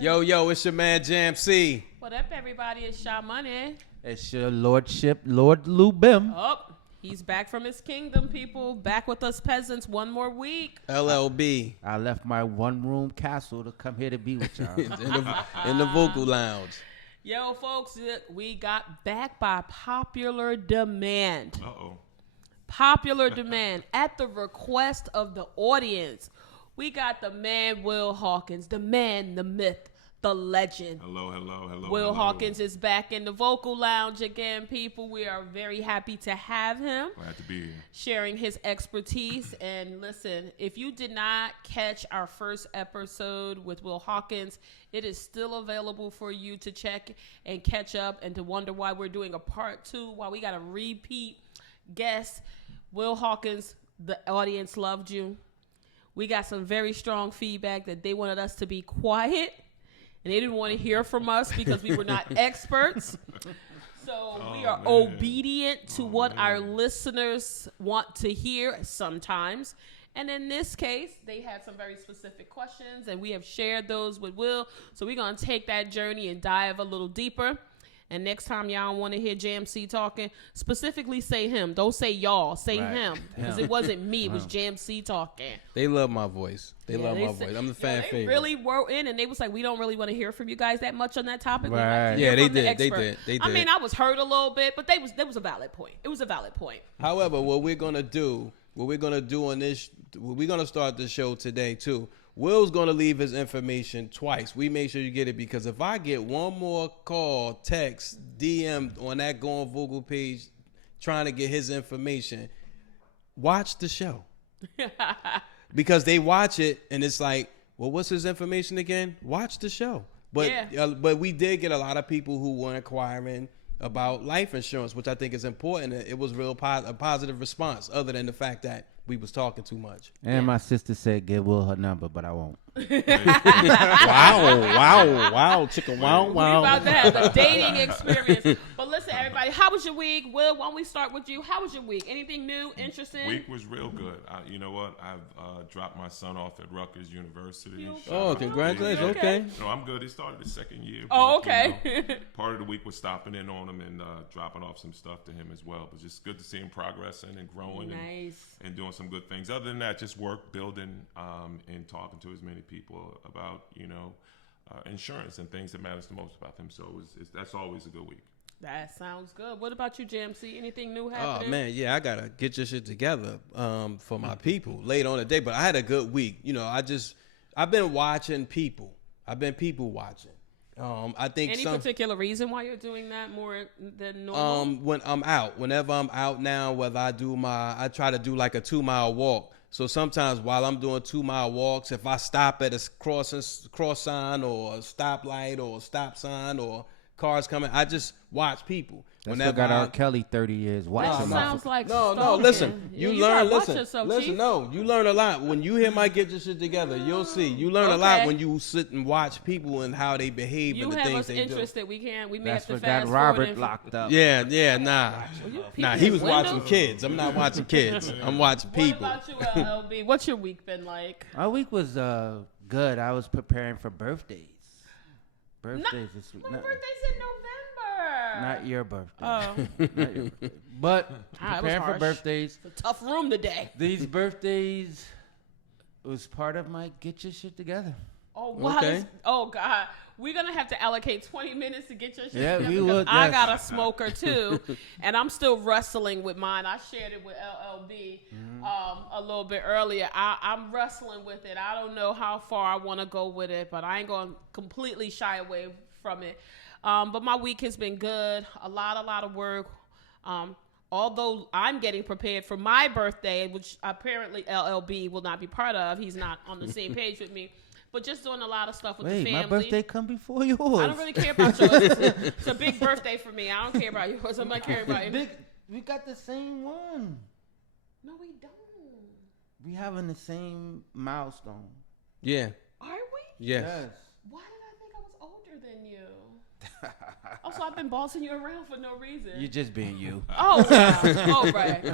Yo, it's your man Jam C. What up, everybody? It's Sha Money. It's your lordship, Lord Lubim. Oh, he's back from his kingdom, people. Back with us peasants one more week. LLB. I left my one-room castle to come here to be with y'all. in the vocal lounge. Yo, folks, we got back by popular demand. Uh-oh. Popular demand at the request of the audience. We got the man, Will Hawkins, the man, the myth, the legend. Hello. Will Hawkins is back in the vocal lounge again, people. We are very happy to have him. Glad to be here. Sharing his expertise. And listen, if you did not catch our first episode with Will Hawkins, it is still available for you to check and catch up and to wonder why we're doing a part 2, why we got a repeat guest. Will Hawkins, the audience loved you. We got some very strong feedback that they wanted us to be quiet and they didn't want to hear from us because we were not experts. So we are obedient to what our listeners want to hear sometimes. And in this case, they had some very specific questions and we have shared those with Will. So we're going to take that journey and dive a little deeper. And next time y'all want to hear JMC talking, specifically say him. Don't say y'all. Say him. Because it wasn't me. It was JMC talking. They love my voice. They love my voice. I'm the fan favorite. They really wrote in and they was like, we don't really want to hear from you guys that much on that topic. Right. Yeah, they did. I mean, I was hurt a little bit, but there was a valid point. It was a valid point. However, what we're going to do on this, we're going to start the show today too. Will's going to leave his information twice. We make sure you get it because if I get one more call, text, DM on that Going Vocal page trying to get his information, watch the show. Because they watch it and it's like, well, what's his information again? Watch the show. But we did get a lot of people who were inquiring about life insurance, which I think is important. It was a positive response other than the fact that we was talking too much. And my sister said give Will her number, but I won't. Wow, chicken, wow. We about to have the dating experience. But listen, everybody, how was your week? Will, why don't we start with you? How was your week? Anything new, interesting? Week was real good. You know what? I've dropped my son off at Rutgers University. Oh, congratulations. Okay. No, I'm good. He started his second year. Oh, but, okay. You know, part of the week was stopping in on him and dropping off some stuff to him as well. But just good to see him progressing and growing and doing some good things. Other than that, just work, building, and talking to as many people about, insurance and things that matters the most about them. So that's always a good week. That sounds good. What about you, JMC? Anything new happening? Oh, man, yeah, I got to get your shit together for my people late on the day. But I had a good week. I've been watching people. I've been people watching. I think Any particular reason why you're doing that more than normal? Whenever I'm out now, whether I try to do like a 2-mile walk. So sometimes while I'm doing 2-mile walks, if I stop at a cross sign or a stoplight or a stop sign or cars coming, I just watch people. That's what got R. Kelly 30 years watching. That sounds like No, listen. You learn, listen, Chief. no, you learn a lot. When you hear my Get Your Shit Together, you'll see. You learn a lot when you sit and watch people and how they behave and the things they do. You have us interested. We may That's have to what fast got forward. Robert locked up. Yeah, nah. Nah, he was watching windows? kids. I'm not watching kids. I'm watching people. What about you, LB? What's your week been like? My week was good. I was preparing for birthdays. Birthdays this week. My birthday's in November. Not your birthday. Oh. Not your birthday. But preparing for birthdays. It's a tough room today. These birthdays was part of my Get Your Shit Together. Oh, wow. Okay. Oh, God. We're going to have to allocate 20 minutes to get your shit Yeah, together we because would, I yes. got a smoker, too, and I'm still wrestling with mine. I shared it with LLB a little bit earlier. I'm wrestling with it. I don't know how far I want to go with it, but I ain't going to completely shy away from it. But my week has been good. A lot of work. Although I'm getting prepared for my birthday, which apparently LLB will not be part of. He's not on the same page with me. But just doing a lot of stuff with the family. My birthday come before yours. I don't really care about yours. It's a big birthday for me. I don't care about yours. I'm not caring about you. We got the same one. No, we don't. We having the same milestone. Yeah. Are we? Yes. Yes. Why did I think I was older than you? Also, I've been bossing you around for no reason. You just being you. Oh, wow.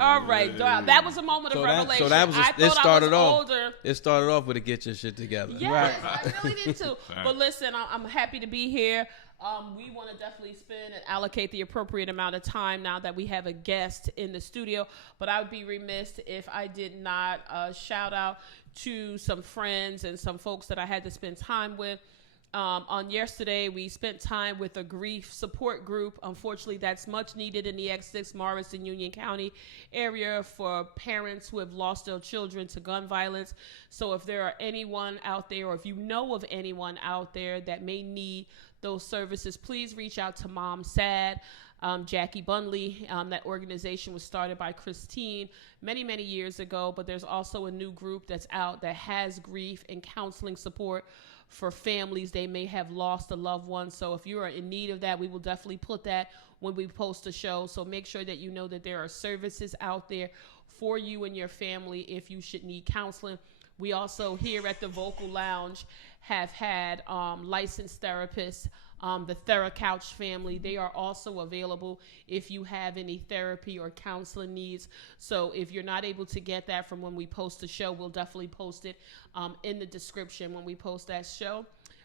All right. That was a moment of revelation. So that was it started off. Older. It started off with a get your shit together. Yes, right. I really did too. But listen, I'm happy to be here. We want to definitely spend and allocate the appropriate amount of time now that we have a guest in the studio. But I would be remiss if I did not shout out to some friends and some folks that I had to spend time with. On yesterday, we spent time with a grief support group. Unfortunately, that's much needed in the X6 Morrison Union County area for parents who have lost their children to gun violence. So if there are anyone out there, or if you know of anyone out there that may need those services, please reach out to Mom Sad. Jackie Bunley. That organization was started by Christine many, many years ago, but there's also a new group that's out that has grief and counseling support for families. They may have lost a loved one. So if you are in need of that, we will definitely put that when we post a show. So make sure that you know that there are services out there for you and your family if you should need counseling. We also here at the Vocal Lounge have had licensed therapists, the TheraCouch family. They are also available if you have any therapy or counseling needs. So if you're not able to get that from when we post the show, we'll definitely post it in the description when we post that show.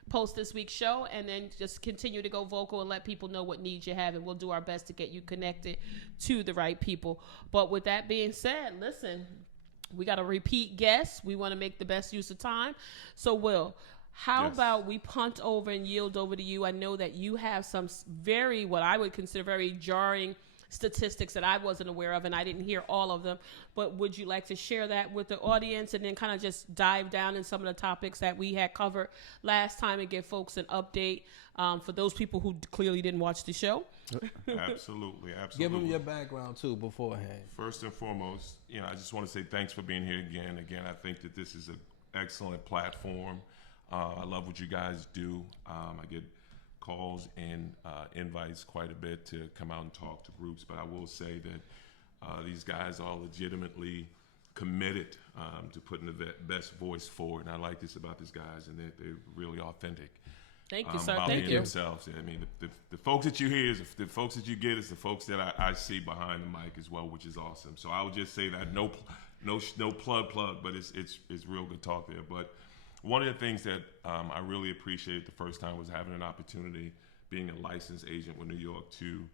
Post this week's show, and then just continue to go vocal and let people know what needs you have, and we'll do our best to get you connected to the right people. But with that being said, listen, we got a repeat guest. We want to make the best use of time. So, Will, how about we punt over and yield over to you? I know that you have some very, what I would consider very jarring statistics that I wasn't aware of, and I didn't hear all of them. But would you like to share that with the audience and then kind of just dive down in some of the topics that we had covered last time and give folks an update for those people who clearly didn't watch the show? Absolutely. Give them your background too beforehand. First and foremost, I just want to say thanks for being here again. Again, I think that this is an excellent platform. I love what you guys do. I get calls and invites quite a bit to come out and talk to groups, but I will say that these guys are legitimately committed to putting the best voice forward, and I like this about these guys, and they're really authentic. Thank you, sir. About Thank you. Themselves. I mean, the folks that you hear, the folks that you get, is the folks that I see behind the mic as well, which is awesome. So I would just say that no plug, but it's real good talk there. But one of the things that I really appreciated the first time was having an opportunity, being a licensed agent with New York, to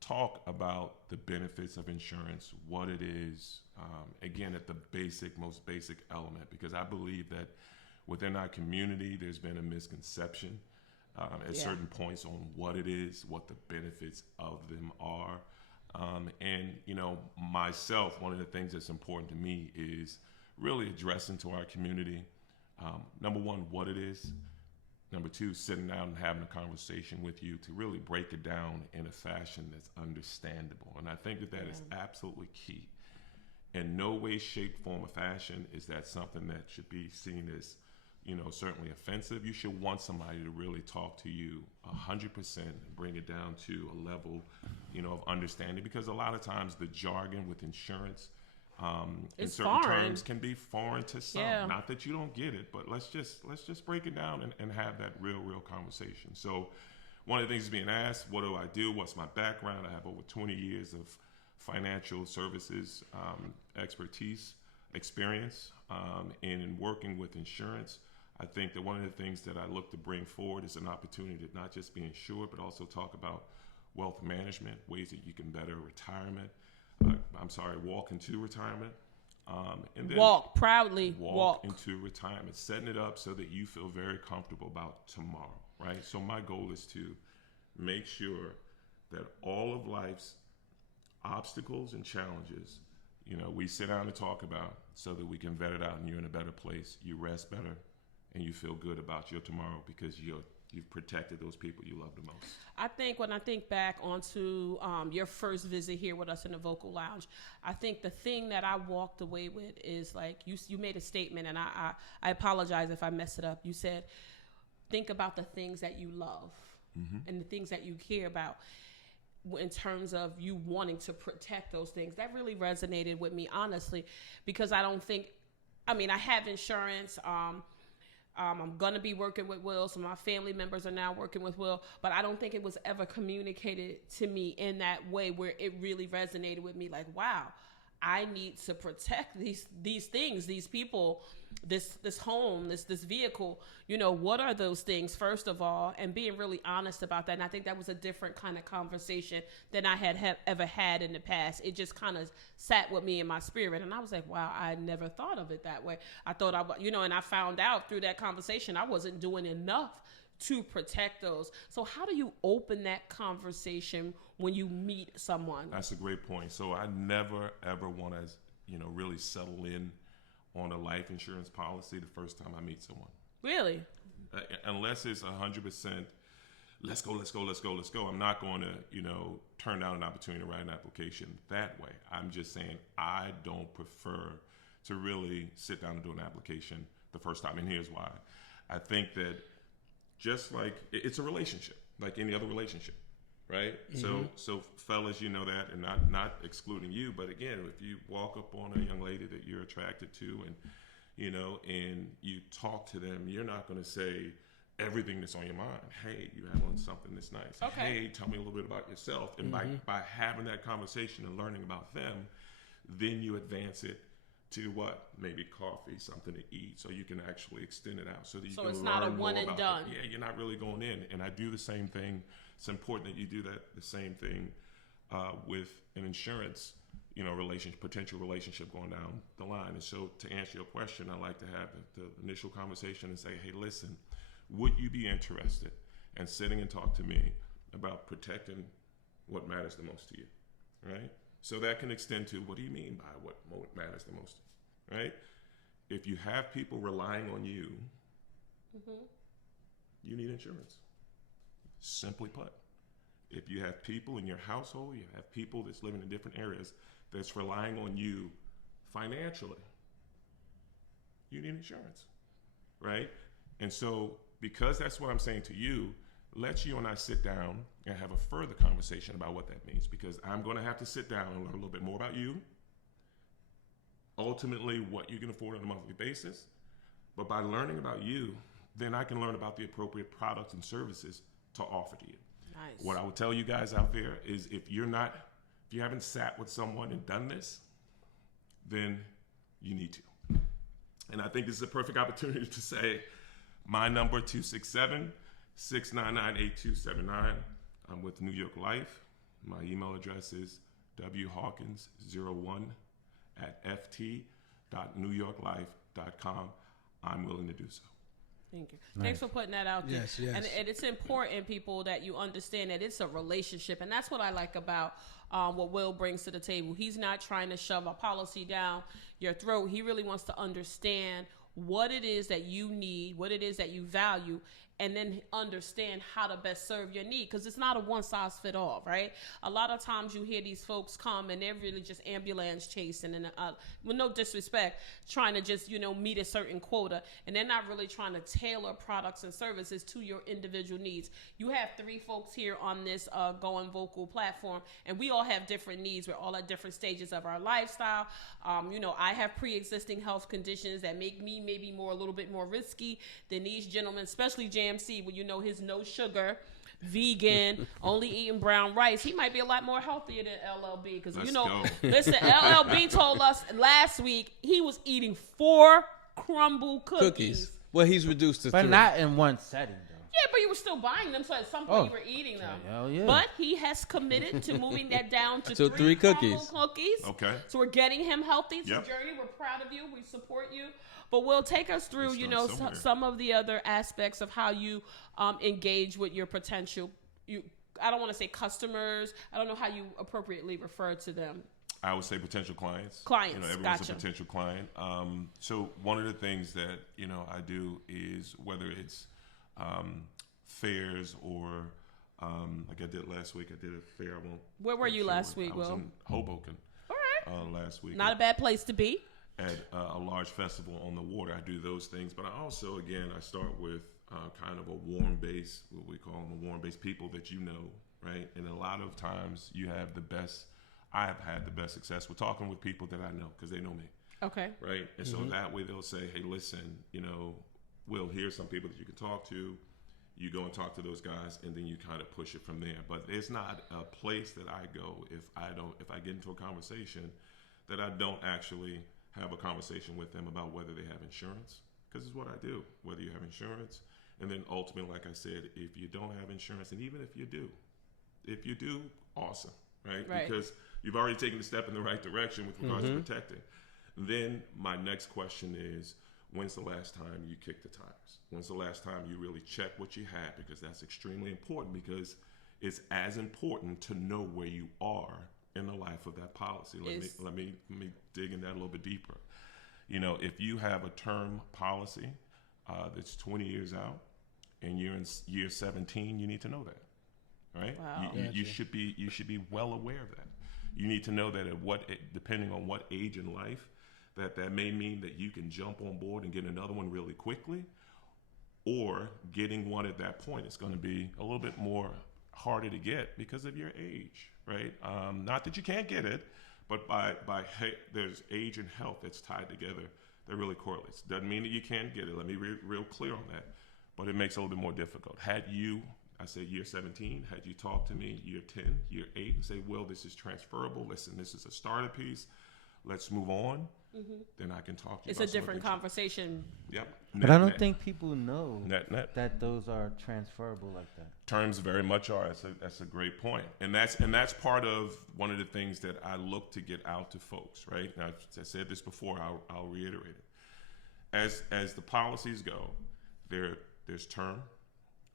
talk about the benefits of insurance, what it is, again, at the most basic element, because I believe that within our community, there's been a misconception at certain points on what it is, what the benefits of them are. And, myself, one of the things that's important to me is really addressing to our community, number one, what it is. Number two, sitting down and having a conversation with you to really break it down in a fashion that's understandable. And I think that is absolutely key. In no way, shape, form, or fashion is that something that should be seen as certainly offensive. You should want somebody to really talk to you 100% and bring it down to a level, of understanding. Because a lot of times the jargon with insurance, in certain terms, can be foreign to some. Yeah. Not that you don't get it, but let's just break it down and have that real conversation. So, one of the things is being asked, what do I do? What's my background? I have over 20 years of financial services experience, and in working with insurance. I think that one of the things that I look to bring forward is an opportunity to not just be insured, but also talk about wealth management, ways that you can better retirement. Walk into retirement. And then walk proudly. Walk into retirement, setting it up so that you feel very comfortable about tomorrow, right? So my goal is to make sure that all of life's obstacles and challenges, we sit down and talk about so that we can vet it out and you're in a better place, you rest better, and you feel good about your tomorrow because you've protected those people you love the most. I think when I think back onto your first visit here with us in the Vocal Lounge, I think the thing that I walked away with is like you made a statement, and I apologize if I mess it up. You said, think about the things that you love and the things that you care about in terms of you wanting to protect those things. That really resonated with me, honestly, because I have insurance. I'm going to be working with Will. Some of my family members are now working with Will. But I don't think it was ever communicated to me in that way where it really resonated with me. Like, wow, I need to protect these things, these people, this home, this vehicle. You know, what are those things, first of all, and being really honest about that. And I think that was a different kind of conversation than I had ever had in the past. It just kind of sat with me in my spirit. And I was like, wow, I never thought of it that way. I thought and I found out through that conversation, I wasn't doing enough to protect those. So how do you open that conversation when you meet someone? That's a great point. So I never, ever want to, really settle in on a life insurance policy the first time I meet someone. Really? Unless it's 100%, let's go. I'm not going to, turn down an opportunity to write an application that way. I'm just saying I don't prefer to really sit down and do an application the first time. And here's why. I think that just like it's a relationship, like any other relationship, right? Mm-hmm. So fellas, you know that, and not excluding you, but again, if you walk up on a young lady that you're attracted to, and and you talk to them, you're not going to say everything that's on your mind. Hey, you have on something that's nice. Okay. Hey, tell me a little bit about yourself. And by having that conversation and learning about them, then you advance it to what? Maybe coffee, something to eat, so you can actually extend it out. So that you can it's learn not a more one and about done. it. Yeah, you're not really going in. And I do the same thing. It's important that you do the same thing with an insurance, potential relationship going down the line. And so to answer your question, I like to have the initial conversation and say, hey, listen, would you be interested in sitting and talk to me about protecting what matters the most to you, right? So that can extend to, what do you mean by what matters the most, right? If you have people relying on you, you need insurance. Simply put, if you have people in your household, you have people that's living in different areas that's relying on you financially, you need insurance, right? And so because that's what I'm saying to you, let you and I sit down and have a further conversation about what that means, because I'm going to have to sit down and learn a little bit more about you, ultimately what you can afford on a monthly basis. But by learning about you, then I can learn about the appropriate products and services to offer to you. Nice. What I would tell you guys out there is if you haven't sat with someone and done this, then you need to. And I think this is a perfect opportunity to say my number 267-699-8279. I'm with New York Life. My email address is whawkins01@ft.newyorklife.com. I'm willing to do so. Thank you. Nice. Thanks for putting that out there. Yes. And it's important, people, that you understand that it's a relationship. And that's what I like about what Will brings to the table. He's not trying to shove a policy down your throat. He really wants to understand what it is that you need, what it is that you value, and then understand how to best serve your need, because it's not a one-size-fit-all, right? A lot of times you hear these folks come and they're really just ambulance chasing and with no disrespect, trying to just, meet a certain quota, and they're not really trying to tailor products and services to your individual needs. You have 3 folks here on this Going Vocal platform, and we all have different needs. We're all at different stages of our lifestyle. I have pre-existing health conditions that make me maybe a little bit more risky than these gentlemen, especially JMC, when his no sugar, vegan, only eating brown rice. He might be a lot more healthier than LLB, because listen, LLB told us last week he was eating 4 crumble cookies. Well, he's reduced to 3. But not in one setting, though. Yeah, but you were still buying them, so at some point you were eating them. Hell yeah. But he has committed to moving that down to 3 cookies. cookies. Okay. So we're getting him healthy. It's Yep. a journey. We're proud of you. We support you. But we'll take us through, somewhere. some of the other aspects of how you engage with your potential. I don't want to say customers. I don't know how you appropriately refer to them. I would say potential clients. Everyone's Gotcha. a potential client. So one of the things that, I do is whether it's fairs or like I did last week, I did a fair. Where were you last week, I was Will? in Hoboken. All right. Last week. Not a bad place to be. At a large festival on the water. I do those things, but I also, again, I start with kind of a warm base, what we call them a warm base, people that right? And a lot of times I have had the best success with talking with people that I know, because they know me. Okay. Right? And so that way they'll say, hey, listen, Will, here's some people that you can talk to. You go and talk to those guys, and then you kind of push it from there. But it's not a place that I go if I get into a conversation that I don't actually have a conversation with them about whether they have insurance, because it's what I do. Whether you have insurance, and then ultimately, like I said, if you don't have insurance, and even if you do, awesome, right? Because you've already taken a step in the right direction with regards to protecting. Then my next question is, when's the last time you kicked the tires? When's the last time you really checked what you had? Because that's extremely important, because it's as important to know where you are in the life of that policy. Let me dig in that a little bit deeper. You know, if you have a term policy that's 20 years out and you're in year 17, you need to know that, right? Wow. You should be well aware of that. You need to know that depending on what age in life, that may mean that you can jump on board and get another one really quickly, or getting one at that point is going to be a little bit more harder to get because of your age, right? Not that you can't get it, but there's age and health that's tied together that really correlates. Doesn't mean that you can't get it. Let me be real clear on that. But it makes it a little bit more difficult. I say year 17, had you talked to me year 10, year 8, and say, well, this is transferable. Listen, this is a starter piece. Let's move on. Then I can talk to you. It's a different conversation. Yep. But I don't think people know net. that those are transferable like that. Terms very much are. That's a great point, and that's part of one of the things that I look to get out to folks. Right now, I said this before. I'll reiterate it. As the policies go, there's term,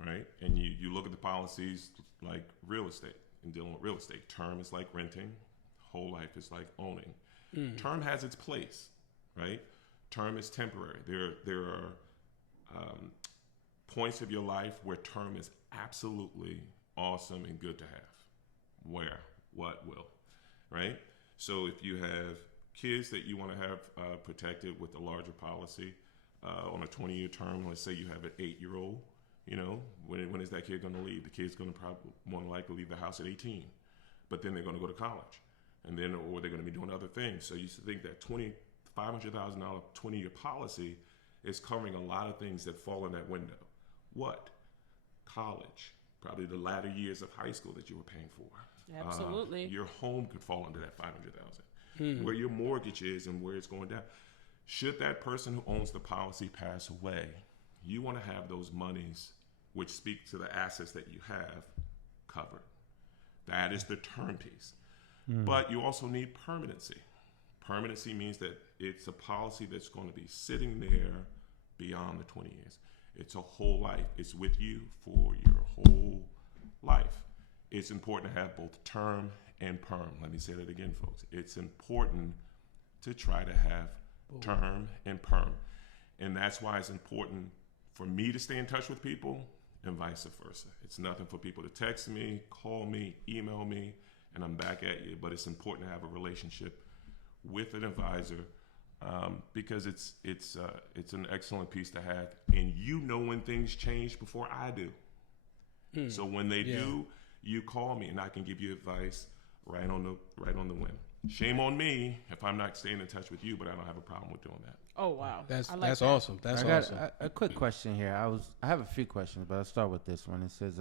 right? And you look at the policies like real estate and dealing with real estate. Term is like renting. Whole life is like owning. Term has its place, right? Term is temporary. There are points of your life where term is absolutely awesome and good to have. Where, what, will, right? So if you have kids that you want to have protected with a larger policy on a 20-year term, let's say you have an 8-year-old, you know, when is that kid going to leave? The kid's going to probably more than likely leave the house at 18, but then they're going to go to college. And then, or they're going to be doing other things. So you should think that $500,000 20-year policy is covering a lot of things that fall in that window. What? College, probably the latter years of high school that you were paying for. Absolutely. Your home could fall under that $500,000. Where your mortgage is and where it's going down. Should that person who owns the policy pass away, you want to have those monies, which speak to the assets that you have, covered. That is the term piece. But you also need permanency. Permanency means that it's a policy that's going to be sitting there beyond the 20 years. It's a whole life. It's with you for your whole life. It's important to have both term and perm. Let me say that again, folks. It's important to try to have term and perm. And that's why it's important for me to stay in touch with people and vice versa. It's nothing for people to text me, call me, email me, and I'm back at you. But it's important to have a relationship with an advisor because it's an excellent piece to have. And you know when things change before I do. So when they do, you call me and I can give you advice right on the whim. Shame on me if I'm not staying in touch with you, but I don't have a problem with doing that. Oh wow, That's that. awesome. That's awesome. A quick question here. I have a few questions, but I'll start with this one. It says,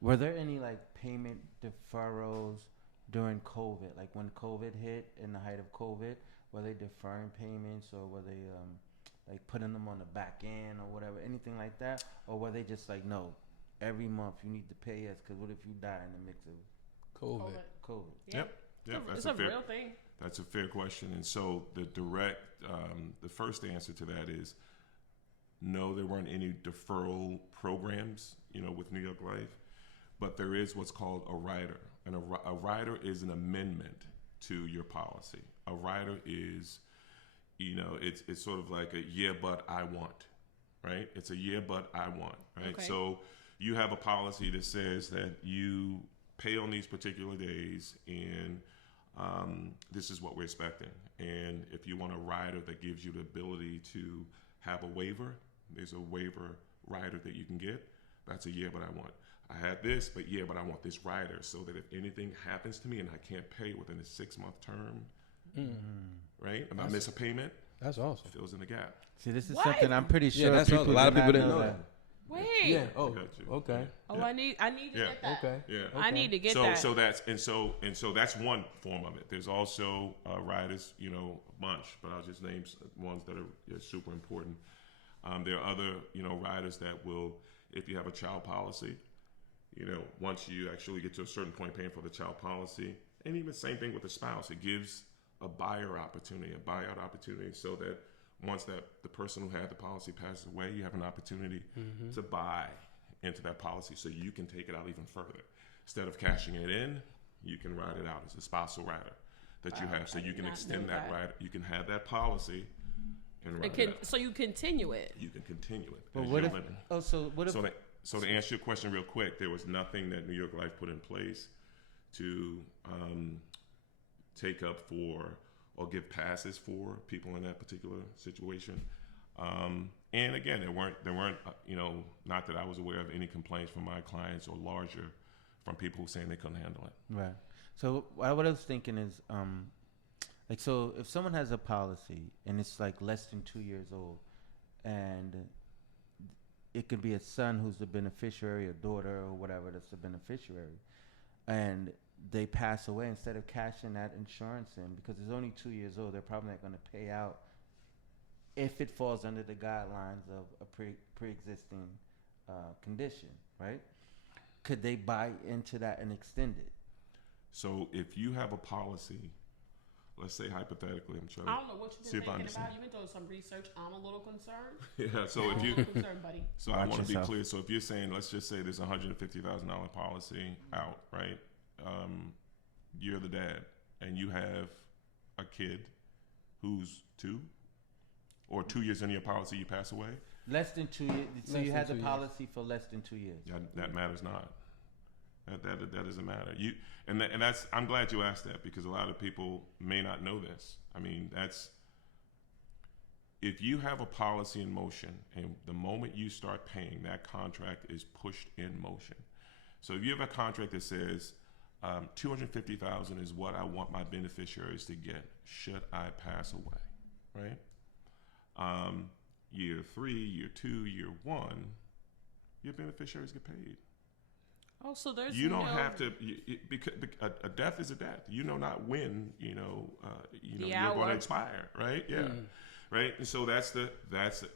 were there any like payment deferrals during COVID? Like when COVID hit, in the height of COVID, were they deferring payments, or were they like putting them on the back end or whatever, anything like that, or were they just like, no, every month you need to pay us because what if you die in the mix of COVID? Yep. It's a real thing. That's a fair question. And so the first answer to that is no, there weren't any deferral programs, with New York Life, but there is what's called a rider. And a rider is an amendment to your policy. A rider is, it's sort of like a yeah, but I want, right? It's a yeah, but I want, right? Okay. So you have a policy that says that you pay on these particular days and this is what we're expecting. And if you want a rider that gives you the ability to have a waiver, there's a waiver rider that you can get. That's a yeah, but I want. I had this, but yeah, but I want this rider so that if anything happens to me and I can't pay within a 6-month term, right? If I miss a payment, That's awesome. Fills in the gap. See, this is What? something I'm pretty sure that's awesome. A lot of did people not didn't know that. Wait. Yeah. Oh. Got you. Okay. Oh, I need to Yeah. get that. Okay. Yeah. I need to get so that. so that's one form of it. There's also riders, you know, a bunch, but I'll just name ones that are super important. There are other, you know, riders that will, if you have a child policy, you know, once you actually get to a certain point paying for the child policy, and even same thing with the spouse, it gives a buyout opportunity, so that once that the person who had the policy passes away, you have an opportunity to buy into that policy, so you can take it out even further. Instead of cashing it in, you can ride it out as a spousal rider that you have, so you can extend that ride. You can have that policy and ride it out. So you continue it. You can continue it. But as what you're if? living. Oh, so what if? So to answer your question real quick, there was nothing that New York Life put in place to take up for or give passes for people in that particular situation. And again, there weren't you know, not that I was aware of any complaints from my clients or larger from people saying they couldn't handle it. Right. So what I was thinking is, like, so if someone has a policy and it's like less than 2 years old, and it could be a son who's the beneficiary, a daughter or whatever that's the beneficiary, and they pass away, instead of cashing that insurance in, because it's only 2 years old, they're probably not going to pay out if it falls under the guidelines of a pre-existing condition, right? Could they buy into that and extend it? So if you have a policy, let's say hypothetically, I'm trying to I don't know what see you've if been I thinking understand. about. You've been doing some research. I'm a little concerned. Yeah. So I'm if a you, little concerned, buddy. so I Watch want to be yourself. clear. So if you're saying, let's just say there's a $150,000 policy out, right? You're the dad, and you have a kid who's 2, or 2 years into your policy, you pass away. Less than 2 years. So Less you than had the 2 years. policy for less than 2 years. Yeah, that matters not. That doesn't matter. And that's. I'm glad you asked that, because a lot of people may not know this. I mean, that's. If you have a policy in motion, and the moment you start paying, that contract is pushed in motion. So if you have a contract that says $250,000 is what I want my beneficiaries to get should I pass away, right? Year 3, year 2, year 1, your beneficiaries get paid. Oh, so there's You don't have to, because a death is a death. You know not when you're going to expire, right? Yeah, right. And so that's.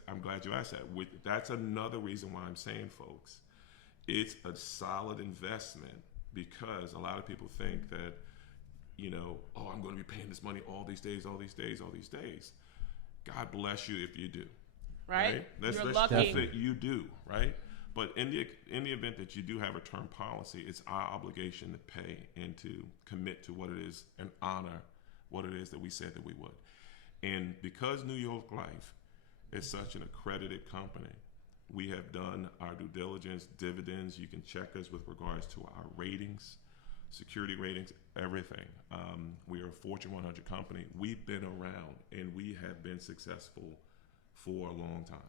I'm glad you asked that. That's another reason why I'm saying, folks, it's a solid investment, because a lot of people think that, you know, oh, I'm going to be paying this money all these days. God bless you if you do. Right? Let's You're hope lucky. that you do, right? But in the event that you do have a term policy, it's our obligation to pay and to commit to what it is and honor what it is that we said that we would. And because New York Life is such an accredited company, we have done our due diligence, dividends. You can check us with regards to our ratings, security ratings, everything. We are a Fortune 100 company. We've been around, and we have been successful for a long time.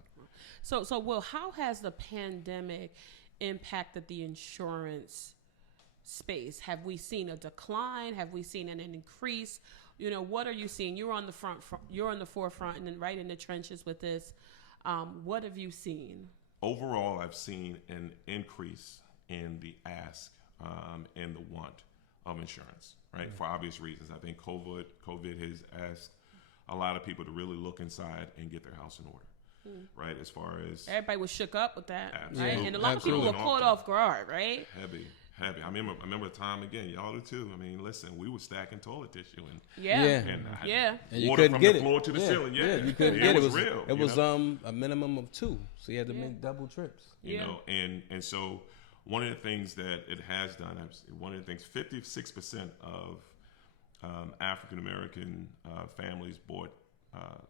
So Will, how has the pandemic impacted the insurance space? Have we seen a decline? Have we seen an increase? You know, what are you seeing? You're on the you're on the forefront and then right in the trenches with this. What have you seen? Overall, I've seen an increase in the ask and the want of insurance, right? For obvious reasons. I think COVID has asked a lot of people to really look inside and get their house in order, right? As far as Everybody was shook up with that, Absolutely. right? And a lot of people were Absolutely. caught off guard, right? heavy. I remember a time, again, y'all do too. I mean, listen, we were stacking toilet tissue and Yeah. and Yeah. And you water couldn't from get the it. floor to the ceiling. Yeah, you couldn't it get it. was real. It you was know? a minimum of 2, so you had to Yeah. make double trips. You Yeah. know, and so one of the things that it has done, 56% of African American families bought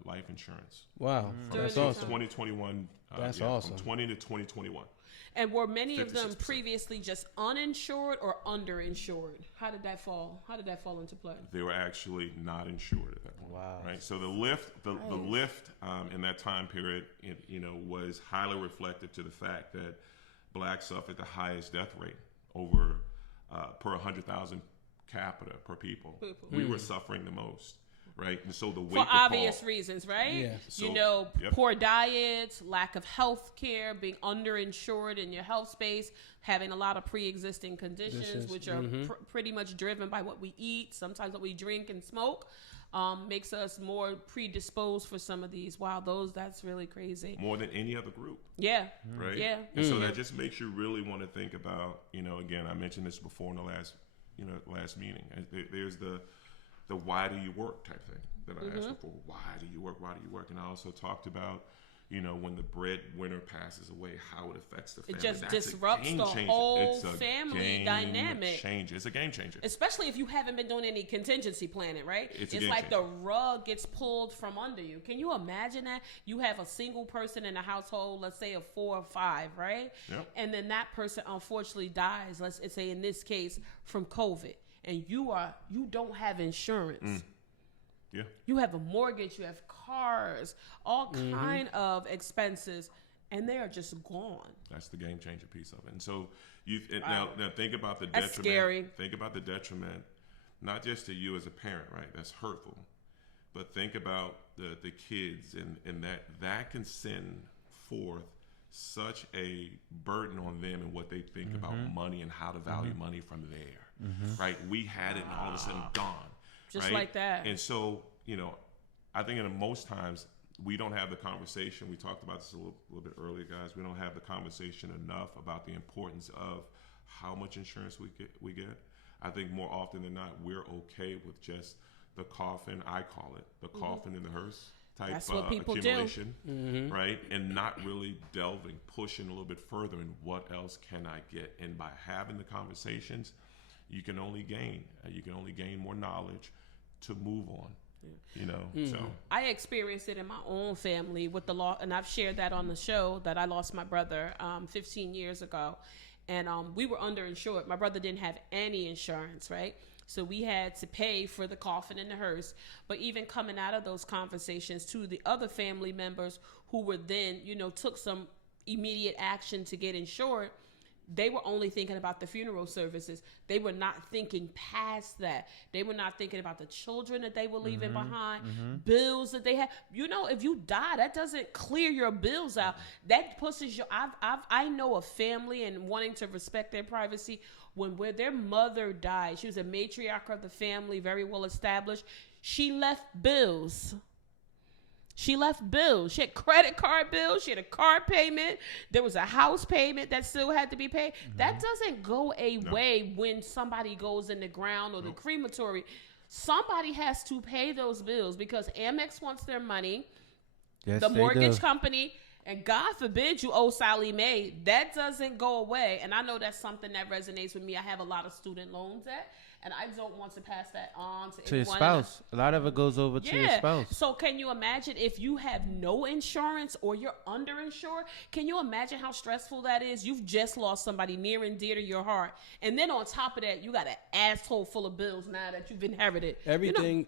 life insurance. Wow, During that's the awesome. 2021. That's awesome. From 20 to 2021. And were many of them 56%. previously just uninsured or underinsured? How did that fall? How did that fall into play? They were actually not insured at that point. Wow. Right. So the lift in that time period, was highly reflective to the fact that blacks suffered the highest death rate over per 100,000 capita per people. We were suffering the most. right? And so the wake for obvious reasons, right? Yeah. So, You know, yep. poor diets, lack of health care, being underinsured in your health space, having a lot of pre-existing conditions, which are pretty much driven by what we eat, sometimes what we drink and smoke, makes us more predisposed for some of these. Wow, that's really crazy. more than any other group. Yeah. Right. Yeah. And so that just makes you really want to think about, again, I mentioned this before in the last meeting. There's the why do you work type thing that I asked before. Why do you work? Why do you work? And I also talked about, when the breadwinner passes away, how it affects the family. It just That's disrupts the whole family dynamic. It's a game changer. Especially if you haven't been doing any contingency planning, right? It's a It's game like changer. the rug gets pulled from under you. Can you imagine that? You have a single person in a household, let's say of 4 or 5, right? Yep. And then that person unfortunately dies, let's say in this case, from COVID. And you don't have insurance. Yeah. You have a mortgage, you have cars, all kind of expenses, and they are just gone. That's the game changer piece of it. And so now think about the That's detriment. scary. Think about the detriment, not just to you as a parent, right? That's hurtful. But think about the kids and that can send forth such a burden on them and what they think about money and how to value money from there. Right? We had it and all of a sudden gone. Just right? like that. And so, I think in most times we don't have the conversation. We talked about this a little bit earlier, guys. We don't have the conversation enough about the importance of how much insurance we get. I think more often than not, we're okay with just the coffin. I call it the coffin in the hearse type That's what people accumulation, right? And not really delving, pushing a little bit further in what else can I get. And by having the conversations, you can only gain. You can only gain more knowledge to move on. So I experienced it in my own family with the law, and I've shared that on the show that I lost my brother 15 years ago, and we were underinsured. My brother didn't have any insurance, right? So we had to pay for the coffin and the hearse. But even coming out of those conversations, to the other family members who were then, took some immediate action to get insured, they were only thinking about the funeral services. They were not thinking past that. They were not thinking about the children that they were leaving behind, bills that they had. If you die, that doesn't clear your bills out. That pushes you. I know a family, and wanting to respect their privacy, where their mother died, she was a matriarch of the family, very well established. She left bills. She had credit card bills. She had a car payment. There was a house payment that still had to be paid. That doesn't go away when somebody goes in the ground or the crematory. Somebody has to pay those bills because Amex wants their money. Yes, The they mortgage do. company, and God forbid you owe Sally Mae. That doesn't go away. And I know that's something that resonates with me. I have a lot of student loan debt, and I don't want to pass that on to To your anyone. spouse. A lot of it goes over to your spouse. So can you imagine if you have no insurance or you're underinsured? Can you imagine how stressful that is? You've just lost somebody near and dear to your heart. And then on top of that, you got an asshole full of bills now that you've inherited. Everything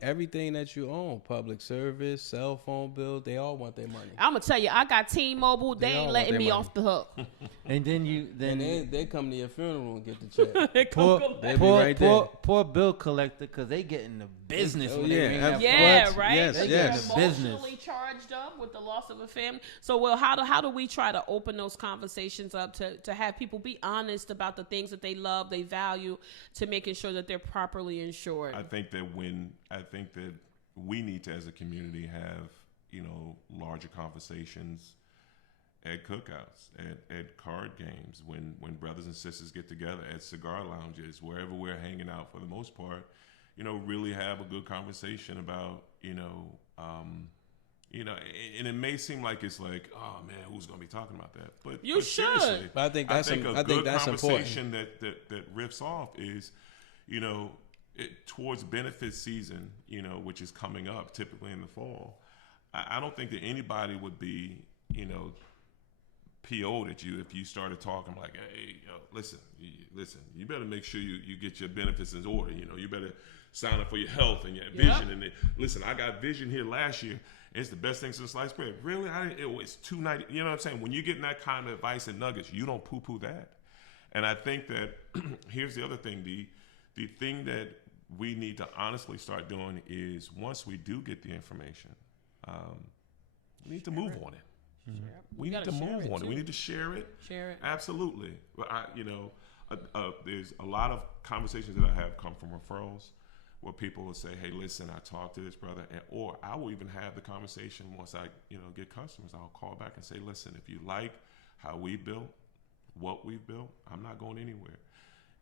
that you own, public service, cell phone bill, they all want their money. I'm going to tell you, I got T-Mobile. They all ain't want letting their me money. off the hook. And then And they come to your funeral and get the check. They come collect. They be right there. poor bill collector, because they get in the business Oh, when yeah, they ring that Yeah, phone. right. Yes, They yes. get emotionally charged up with the loss of a family. So, how do we try to open those conversations up to have people be honest about the things that they love, they value, to making sure that they're properly insured? I think that we need to, as a community, have larger conversations at cookouts, at card games, when brothers and sisters get together, at cigar lounges, wherever we're hanging out for the most part, really have a good conversation about, and it may seem like it's like, oh man, who's going to be talking about that? But You should. seriously, But I think that's a good that's conversation that riffs off is, towards benefit season, which is coming up typically in the fall. I don't think that anybody would be, PO'd at you if you started talking like, hey, listen, you better make sure you get your benefits in order. You better sign up for your health and your vision. And listen, I got vision here last year. It's the best thing since sliced bread. Really? It's $2.90. You know what I'm saying? When you're getting that kind of advice and nuggets, you don't poo-poo that. And I think that here's the other thing. The thing that we need to honestly start doing is once we do get the information, we need to move on it. We need to move on it. We need to share it. Share it. Absolutely. But there's a lot of conversations that I have come from referrals where people will say, "Hey, listen, I talked to this brother," or I will even have the conversation once I, get customers. I'll call back and say, "Listen, if you like how we built, what we've built, I'm not going anywhere.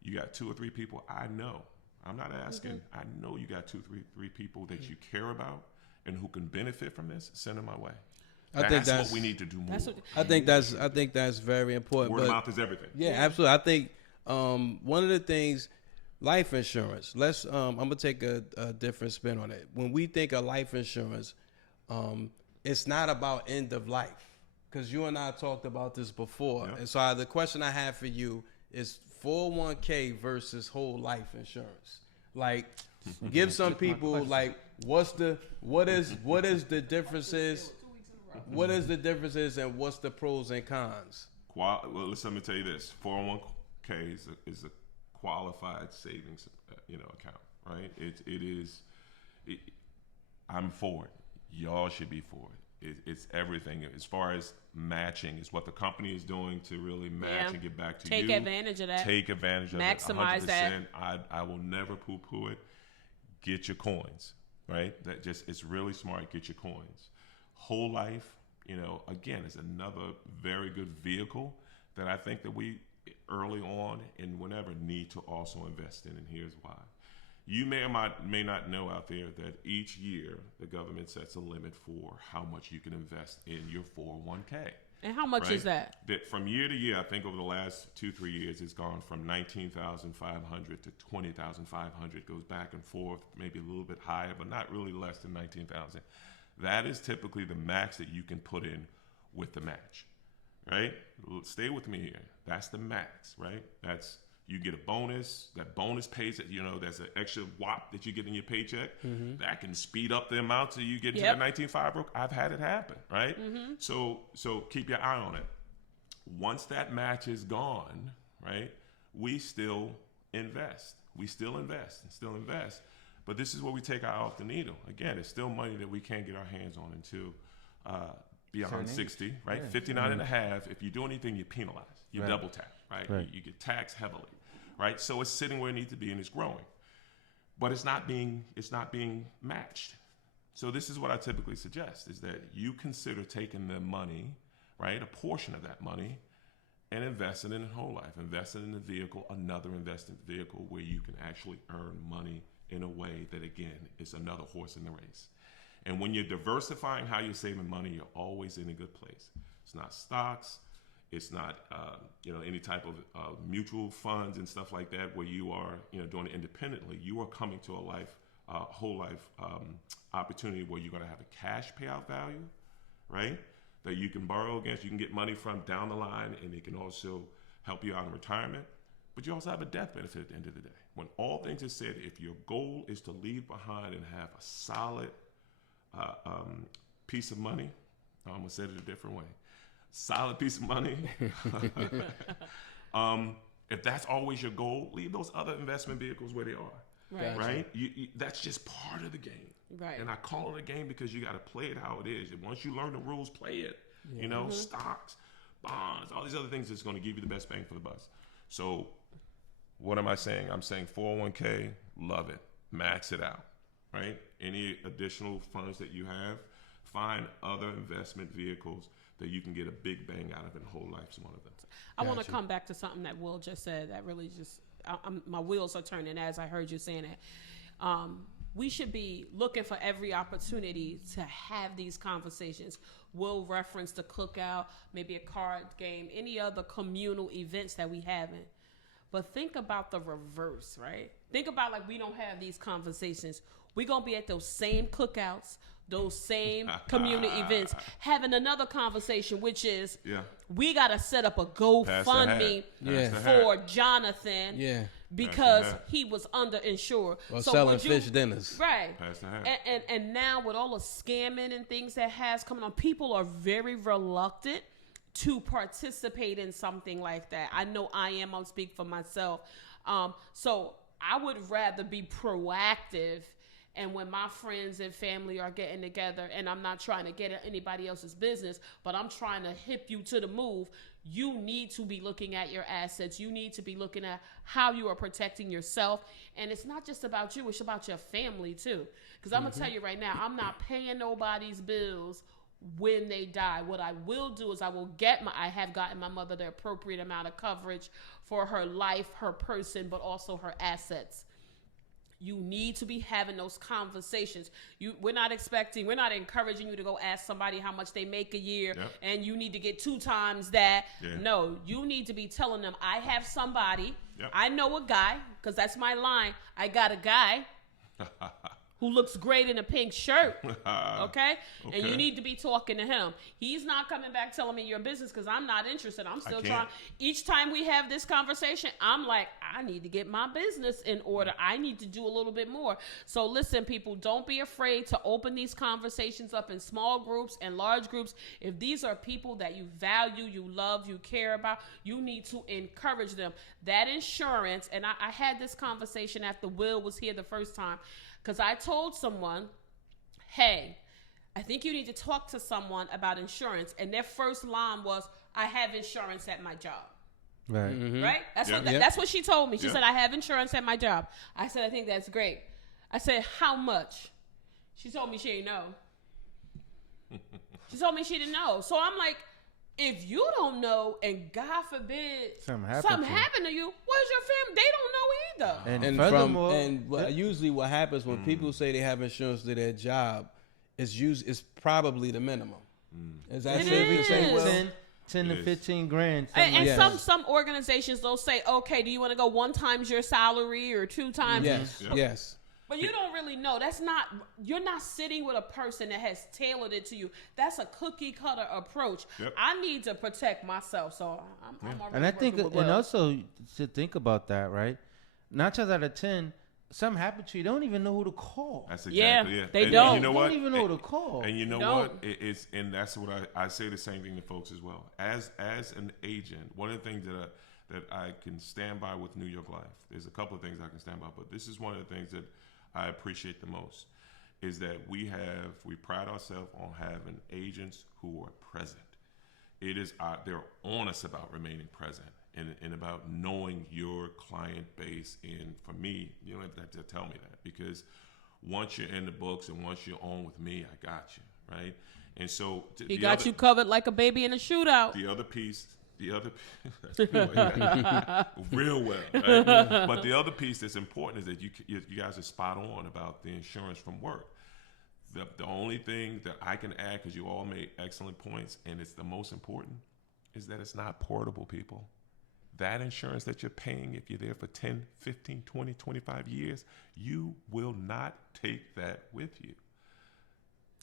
You got 2 or 3 people I know. I'm not asking. I know you got 2, 3 people that you care about and who can benefit from this. Send them my way." I think that's what we need to do more. I think that's very important. Word of mouth is everything. Yeah, absolutely. I think one of the things, life insurance. I'm gonna take a different spin on it. When we think of life insurance, it's not about end of life, because you and I talked about this before. Yeah. And so the question I have for you is 401k versus whole life insurance. Like, give some people like what is the differences? What is the differences and what's the pros and cons? Well, let me tell you this: 401k is a qualified savings, account, right? It is. I'm for it. Y'all should be for it. It's everything as far as matching. Is what the company is doing to really match and get back to you. Take advantage of that. Take advantage of it. Maximize that. I will never poo-poo it. Get your coins, right? It's really smart. Get your coins. Whole life, again, is another very good vehicle that I think that we early on and whenever need to also invest in. And here's why. You may or may not know out there that each year the government sets a limit for how much you can invest in your 401k. And how much is that? That from year to year, I think over the last 2-3 years, it's gone from $19,500 to $20,500. Goes back and forth, maybe a little bit higher, but not really less than $19,000. That is typically the max that you can put in with the match, right? Stay with me here. That's the max, right? You get a bonus. That bonus pays it. There's an extra whop that you get in your paycheck. Mm-hmm. That can speed up the amount so you get to that 19.5. I've had it happen, right? Mm-hmm. So keep your eye on it. Once that match is gone, right? We still invest. But this is where we take our eye off the needle. Again, it's still money that we can't get our hands on until beyond 60, right? Yeah. 59 and a half. If you do anything, you're penalized. You're double taxed, right? You get taxed heavily, right? So it's sitting where it needs to be and it's growing. But it's not being matched. So this is what I typically suggest is that you consider taking the money, right? A portion of that money and investing in a whole life, investing in a vehicle, another investment vehicle where you can actually earn money in a way that, again, is another horse in the race. And when you're diversifying how you're saving money, you're always in a good place. It's not stocks. It's not, any type of mutual funds and stuff like that where you are, doing it independently. You are coming to a whole life opportunity where you're going to have a cash payout value, right? That you can borrow against, you can get money from down the line, and it can also help you out in retirement. But you also have a death benefit at the end of the day. When all things are said, if your goal is to leave behind and have a solid piece of money, I'm going to say it a different way, solid piece of money, if that's always your goal, leave those other investment vehicles where they are, right? That's just part of the game. Right. And I call it a game because you got to play it how it is. And once you learn the rules, play it. Yeah. Stocks, bonds, all these other things that's going to give you the best bang for the buck. So what am I saying? I'm saying 401k, love it. Max it out, right? Any additional funds that you have, find other investment vehicles that you can get a big bang out of, and whole life's one of them. I want to come back to something that Will just said that really just, my wheels are turning as I heard you saying it. We should be looking for every opportunity to have these conversations. We'll reference the cookout, maybe a card game, any other communal events that we haven't. But think about the reverse, right? Think about like we don't have these conversations. We're going to be at those same cookouts, those same community events, having another conversation, which is we got to set up a GoFundMe for Jonathan because he was underinsured. Or so selling fish dinners. Right. And now with all the scamming and things that has coming on, people are very reluctant to participate in something like that. I know I am. I'll speak for myself. So I would rather be proactive. And when my friends and family are getting together, and I'm not trying to get at anybody else's business, but I'm trying to hip you to the move, you need to be looking at your assets. You need to be looking at how you are protecting yourself. And it's not just about you, it's about your family too. Because I'm going to tell you right now, I'm not paying nobody's bills when they die. What I will do is I have gotten my mother the appropriate amount of coverage for her life, her person, but also her assets. You need to be having those conversations. We're not encouraging you to go ask somebody how much they make a year and you need to get 2 times that. Yeah. No, you need to be telling them, I have somebody, I know a guy, because that's my line. I got a guy who looks great in a pink shirt, okay? And you need to be talking to him. He's not coming back telling me your business because I'm not interested. I'm still trying. Each time we have this conversation, I'm like, I need to get my business in order. I need to do a little bit more. So listen, people, don't be afraid to open these conversations up in small groups and large groups. If these are people that you value, you love, you care about, you need to encourage them. That insurance, and I had this conversation after Will was here the first time, because I told someone, hey, I think you need to talk to someone about insurance. And their first line was, I have insurance at my job. Right. Mm-hmm. Right? That's what she told me. She said, I have insurance at my job. I said, I think that's great. I said, how much? She told me she didn't know. She told me she didn't know. So I'm like, if you don't know, and God forbid something happened to you, where's your family? They don't know either. And furthermore, usually what happens when people say they have insurance to their job, it's probably the minimum. Is that safe to say? Well, 10 to 15 grand. And some organizations, they'll say, okay, do you want to go 1 times your salary or 2 times? Yes. But you don't really know. You're not sitting with a person that has tailored it to you. That's a cookie cutter approach. Yep. I need to protect myself. So I'm already and I think, and also to think about that, right? 9 times out of 10, something happened to you, they don't even know who to call. That's exactly it. They don't. You know what? They don't even know who to call. And you know what? And that's what I say the same thing to folks as well. As an agent, one of the things that I can stand by with New York Life, there's a couple of things I can stand by, but this is one of the things that I appreciate the most, is that we pride ourselves on having agents who are present. They're honest about remaining present and about knowing your client base. And for me, you don't have to tell me that, because once you're in the books and once you're on with me, I got you, right? And so he got you covered like a baby in a shootout. The other piece, real well, right? But the other piece that's important is that you guys are spot on about the insurance from work. The only thing that I can add, because you all made excellent points, and it's the most important, is that it's not portable, people. That insurance that you're paying, if you're there for 10, 15, 20, 25 years, you will not take that with you.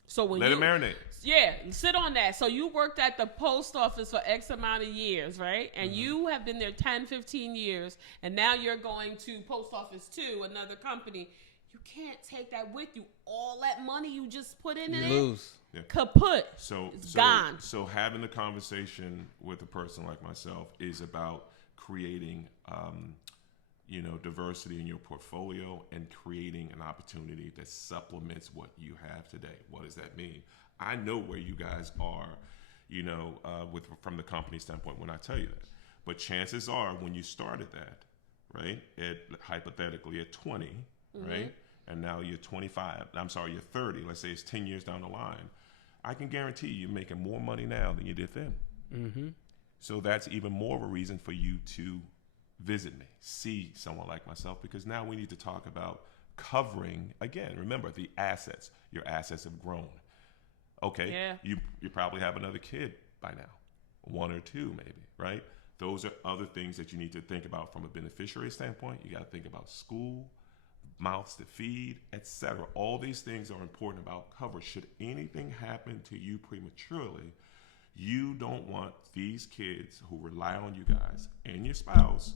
So when let it marinate. Yeah, sit on that. So you worked at the post office for X amount of years, right? And you have been there 10, 15 years, and now you're going to Post Office 2, another company. You can't take that with you. All that money you just put in you it, lose. Kaput. It's gone. So having the conversation with a person like myself is about creating diversity in your portfolio and creating an opportunity that supplements what you have today. What does that mean? I know where you guys are, from the company standpoint when I tell you that. But chances are when you started that, right, hypothetically at 20, right, and now you're 25, you're 30, let's say it's 10 years down the line, I can guarantee you're making more money now than you did then. Mm-hmm. So that's even more of a reason for you to visit me, see someone like myself, because now we need to talk about covering, again, remember the assets. Your assets have grown. Okay, yeah. You probably have another kid by now, 1 or 2 maybe, right? Those are other things that you need to think about from a beneficiary standpoint. You got to think about school, mouths to feed, etc. All these things are important about coverage. Should anything happen to you prematurely, you don't want these kids who rely on you guys and your spouse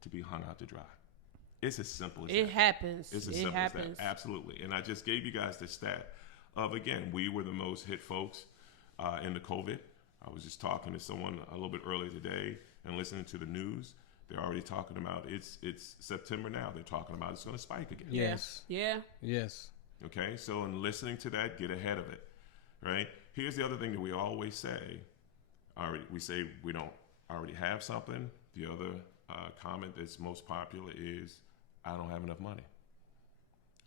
to be hung out to dry. It's as simple as that. It happens. It's as simple as that. Absolutely. And I just gave you guys the stat of, again, we were the most hit folks in the COVID. I was just talking to someone a little bit earlier today and listening to the news. They're already talking about it's September now. They're talking about it's going to spike again. Yes. Yeah. Yes. Okay, so in listening to that, get ahead of it, right? Here's the other thing that we always say. We say we don't already have something. The other comment that's most popular is, I don't have enough money.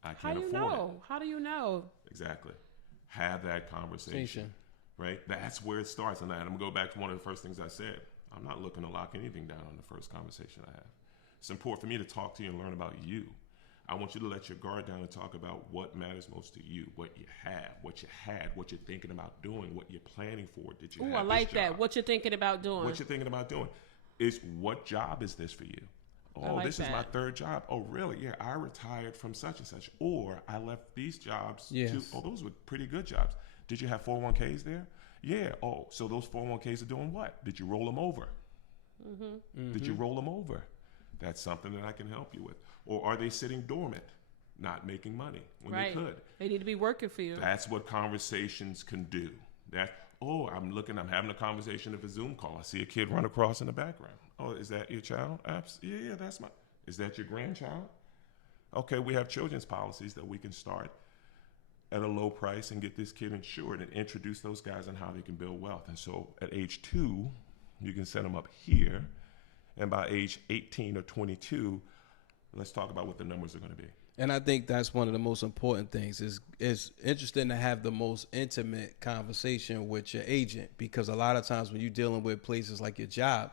I can't afford it. How do you know? Exactly. Have that conversation, right? That's where it starts. And I'm going to go back to one of the first things I said. I'm not looking to lock anything down on the first conversation I have. It's important for me to talk to you and learn about you. I want you to let your guard down and talk about what matters most to you, what you have, what you had, what you're thinking about doing, what you're planning for. Did you have I like this job? that. What you're thinking about doing. What you're thinking about doing is, what job is this for you? Oh, like this is that. my third job. Oh, really? Yeah, I retired from such and such. Or I left these jobs. Yes. Oh, those were pretty good jobs. Did you have 401ks there? Yeah. Oh, so those 401ks are doing what? Did you roll them over? Did you roll them over? That's something that I can help you with. Or are they sitting dormant, not making money when they could? They need to be working for you. That's what conversations can do. I'm having a conversation of a Zoom call. I see a kid run across in the background. Oh, is that your child? Yeah, is that your grandchild? Okay, we have children's policies that we can start at a low price and get this kid insured and introduce those guys on how they can build wealth. And so at age 2, you can set them up here. And by age 18 or 22, let's talk about what the numbers are going to be. And I think that's one of the most important things. It's interesting to have the most intimate conversation with your agent, because a lot of times when you're dealing with places like your job,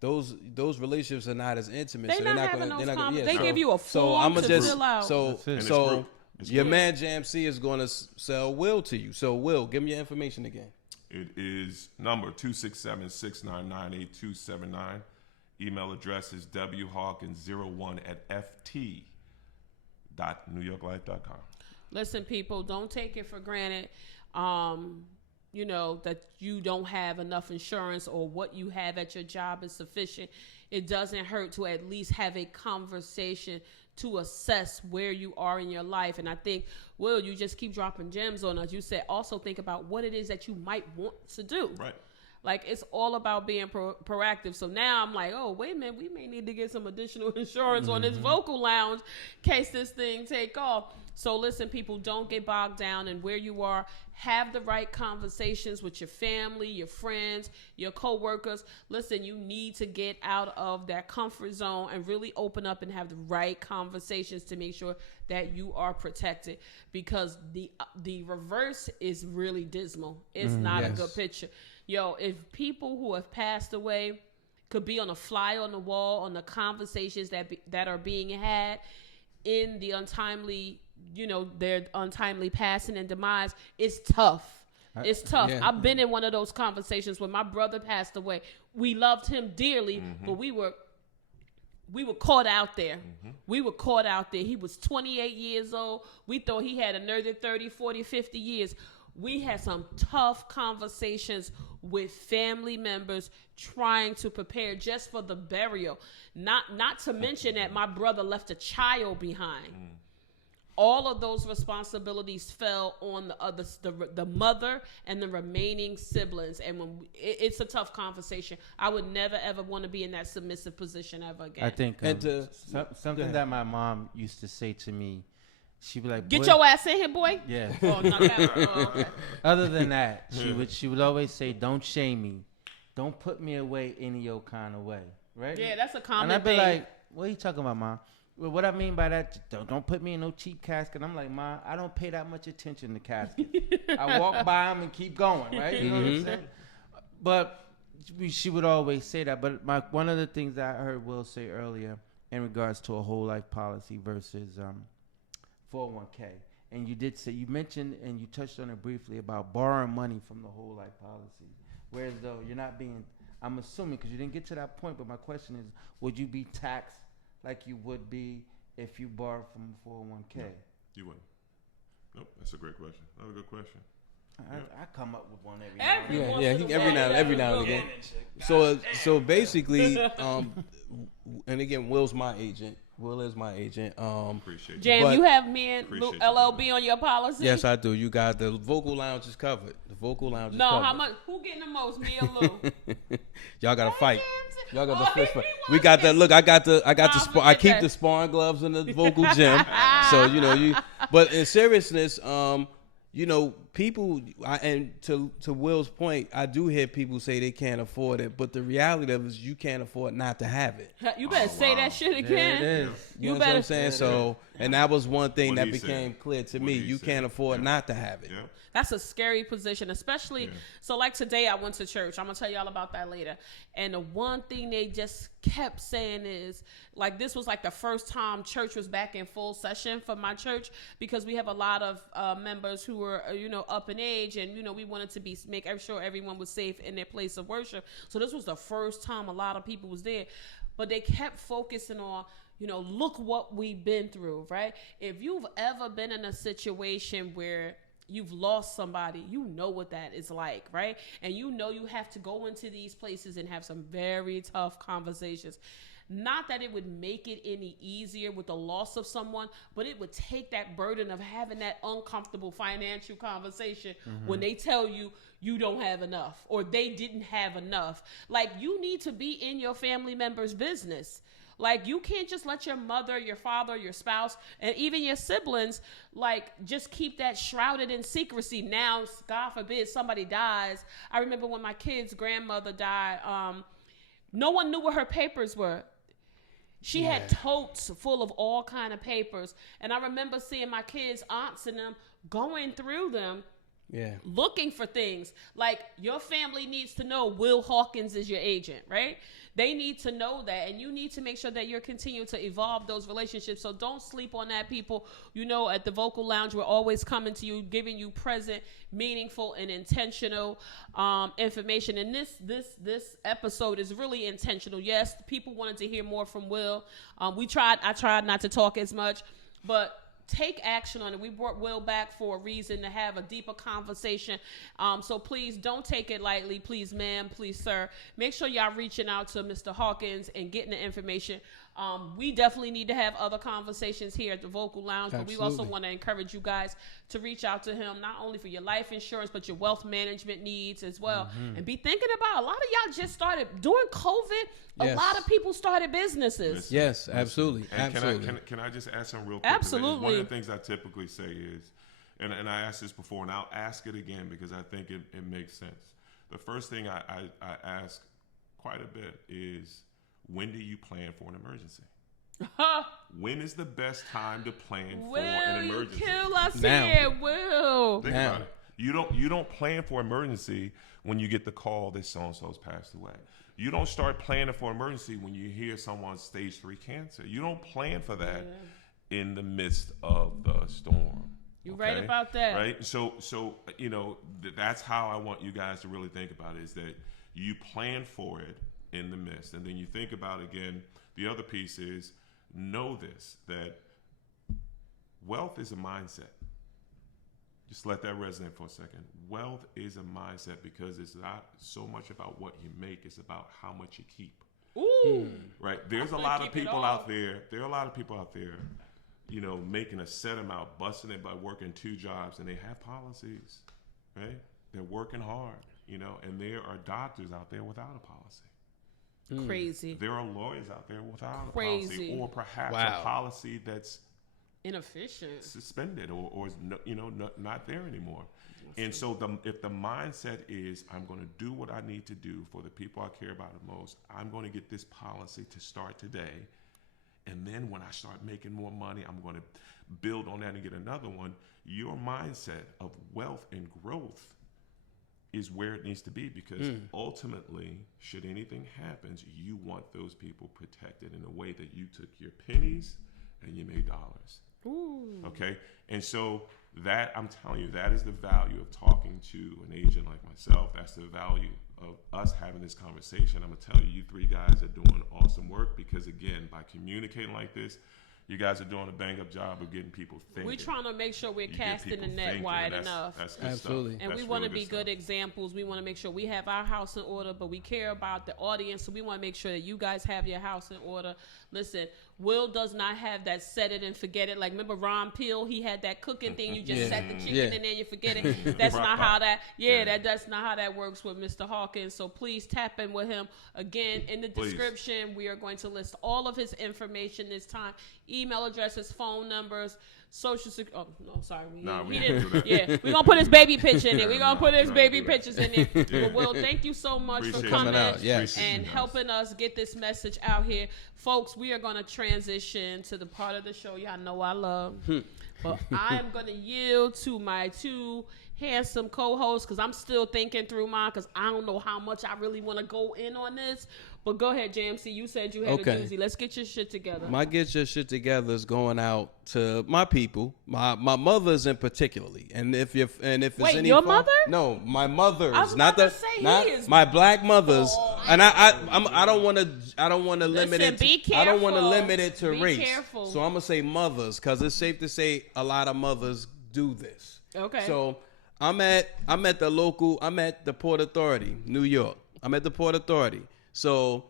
those relationships are not as intimate. They're not gonna. They give you a form to fill out. So your man JMC is going to sell Will to you. So Will, give me your information again. It is number 267-699-8279. Email address is whawkins01@ft.newyorklife.com. Listen, people, don't take it for granted, that you don't have enough insurance or what you have at your job is sufficient. It doesn't hurt to at least have a conversation to assess where you are in your life. And I think, Will, you just keep dropping gems on us. You said also think about what it is that you might want to do. Right. Like, it's all about being proactive. So now I'm like, oh, wait a minute, we may need to get some additional insurance on this vocal lounge in case this thing take off. So listen, people, don't get bogged down in where you are. Have the right conversations with your family, your friends, your coworkers. Listen, you need to get out of that comfort zone and really open up and have the right conversations to make sure that you are protected, because the reverse is really dismal. It's not a good picture. Yo, if people who have passed away could be on a fly on the wall on the conversations that are being had in the untimely, their untimely passing and demise, it's tough. It's tough. Yeah. I've been in one of those conversations when my brother passed away. We loved him dearly, but we were caught out there. We were caught out there. He was 28 years old. We thought he had another 30, 40, 50 years. We had some tough conversations with family members trying to prepare just for the burial. Not to mention that my brother left a child behind. All of those responsibilities fell on the mother and the remaining siblings. And it's a tough conversation. I would never, ever want to be in that submissive position ever again. I think something that my mom used to say to me, she'd be like, "Get your ass in here, boy." Yeah. Oh, not that. Okay. Other than that, she would always say, "Don't shame me. Don't put me away any your kind of way." Right? Yeah, that's a common thing. And I'd be thing. like, "What are you talking about, Mom?" Well, what I mean by that, don't put me in no cheap casket. I'm like, Mom, I don't pay that much attention to caskets. I walk by them and keep going, right? You know what I'm saying? But she would always say that. But one of the things that I heard Will say earlier in regards to a whole life policy versus 401k, and you mentioned and you touched on it briefly about borrowing money from the whole life policy, whereas though you're not being, I'm assuming, because you didn't get to that point, but my question is, would you be taxed like you would be if you borrowed from a 401k? No, you wouldn't. Nope, that's a great question. Another good question. I come up with one every now and again. So basically, and again, Will's my agent. Will is my agent. Appreciate Jam, But- you have me and Appreciate you, LLB on your policy? Yes, I do. You got the vocal lounge is covered. The vocal lounge is No, covered. how much? Who getting the most, me or Lou? Y'all got to fight. Y'all got Oh, the fist he fight. wants We got it. the look. I got the Nah, spar. I forget keep that. the sparring gloves in the vocal gym. So you know you. But in seriousness, you know, people, and to Will's point, I do hear people say they can't afford it, but the reality of it is you can't afford not to have it. You better say that shit again. There it is. You, You know what better- I'm saying? So, and that was one thing What that he said. became clear to What me. he You said. can't afford Yeah. not to have it. Yeah. That's a scary position, especially. So, like today, I went to church. I'm gonna tell y'all about that later. And the one thing they just kept saying is, like, this was like the first time church was back in full session for my church, because we have a lot of members who were, up in age, and we wanted to make sure everyone was safe in their place of worship. So this was the first time a lot of people was there, but they kept focusing on, look what we've been through, right? If you've ever been in a situation where you've lost somebody, you know what that is like, right? And you have to go into these places and have some very tough conversations. Not that it would make it any easier with the loss of someone, but it would take that burden of having that uncomfortable financial conversation when they tell you you don't have enough or they didn't have enough. Like, you need to be in your family member's business. Like, you can't just let your mother, your father, your spouse, and even your siblings, like, just keep that shrouded in secrecy. Now, God forbid, somebody dies. I remember when my kid's grandmother died, no one knew what her papers were. She had totes full of all kind of papers. And I remember seeing my kids' aunts and them going through them, looking for things. Like, your family needs to know Will Hawkins is your agent, right? They need to know that, and you need to make sure that you're continuing to evolve those relationships. So don't sleep on that, people. At the Vocal Lounge, we're always coming to you, giving you present, meaningful, and intentional information. And this episode is really intentional. Yes, people wanted to hear more from Will. I tried not to talk as much, but take action on it. We brought Will back for a reason, to have a deeper conversation. So please don't take it lightly. Please, ma'am, please, sir. Make sure y'all reaching out to Mr. Hawkins and getting the information. We definitely need to have other conversations here at the Vocal Lounge, but we also want to encourage you guys to reach out to him, not only for your life insurance, but your wealth management needs as well. And be thinking about, a lot of y'all just started, during COVID, a lot of people started businesses. Yes, absolutely. And Absolutely. Can I just add something real quick? Absolutely. One of the things I typically say is, and I asked this before, and I'll ask it again because I think it makes sense. The first thing I ask quite a bit is, when do you plan for an emergency? When is the best time to plan for an emergency? Will, you kill us Now. here, Will. Think about it. You don't plan for emergency when you get the call that so-and-so's passed away. You don't start planning for emergency when you hear someone's stage 3 cancer. You don't plan for that in the midst of the storm. You're right about that. Right? So that's how I want you guys to really think about it, is that you plan for it in the midst. And then you think about, again, the other piece is, know this, that wealth is a mindset. Just let that resonate for a second. Wealth is a mindset, because it's not so much about what you make, it's about how much you keep. Ooh. Right? There's a lot of people out there. There are a lot of people out there, making a set amount, busting it by working 2 jobs, and they have policies, right? They're working hard, and there are doctors out there without a policy. Crazy. There are lawyers out there without a Crazy. policy, or perhaps Wow. a policy that's Inefficient. suspended or is not there anymore. And so if the mindset is, I'm going to do what I need to do for the people I care about the most, I'm going to get this policy to start today, and then when I start making more money, I'm going to build on that and get another one. Your mindset of wealth and growth is where it needs to be, because ultimately, should anything happens, you want those people protected in a way that you took your pennies and you made dollars. Ooh. Okay? And so that, I'm telling you, that is the value of talking to an agent like myself. That's the value of us having this conversation. I'm going to tell you, you 3 guys are doing awesome work, because, again, by communicating like this, you guys are doing a bang-up job of getting people thinking. We're trying to make sure we're You get casting the people net thinking, wide and enough. That's good Absolutely. stuff. And That's we want to really be good stuff. examples. We want to make sure we have our house in order, but we care about the audience, so we want to make sure that you guys have your house in order. Listen, Will does not have that set it and forget it. Like, remember Ron Peele? He had that cooking thing. You just set the chicken and then you forget it. That's not how that. That's not how that works with Mr. Hawkins. So please tap in with him. Again, in the description, we are going to list all of his information this time: email addresses, phone numbers, social security. Oh no, sorry, we didn't do that. Yeah, we're gonna put his baby picture in there. We're gonna put his baby pictures in there. But Will, thank you so much for coming out. Yes. and helping us get this message out here. Folks, we are going to transition to the part of the show y'all know I love. But I am going to yield to my two handsome co-hosts because I'm still thinking through mine because I don't know how much I really want to go in on this. But go ahead, JMC. You said you had a doozy. Let's get your shit together. My get your shit together is going out to my people, my mothers in particularly. And if it's Wait, any your mother? No, my mothers, I was not about the to say not his. my black mothers. And I don't want to limit Listen, it. be I don't want to careful. limit it to Be race. careful. So I'm gonna say mothers because it's safe to say a lot of mothers do this. Okay. So I'm at the Port Authority, New York. I'm at the Port Authority. So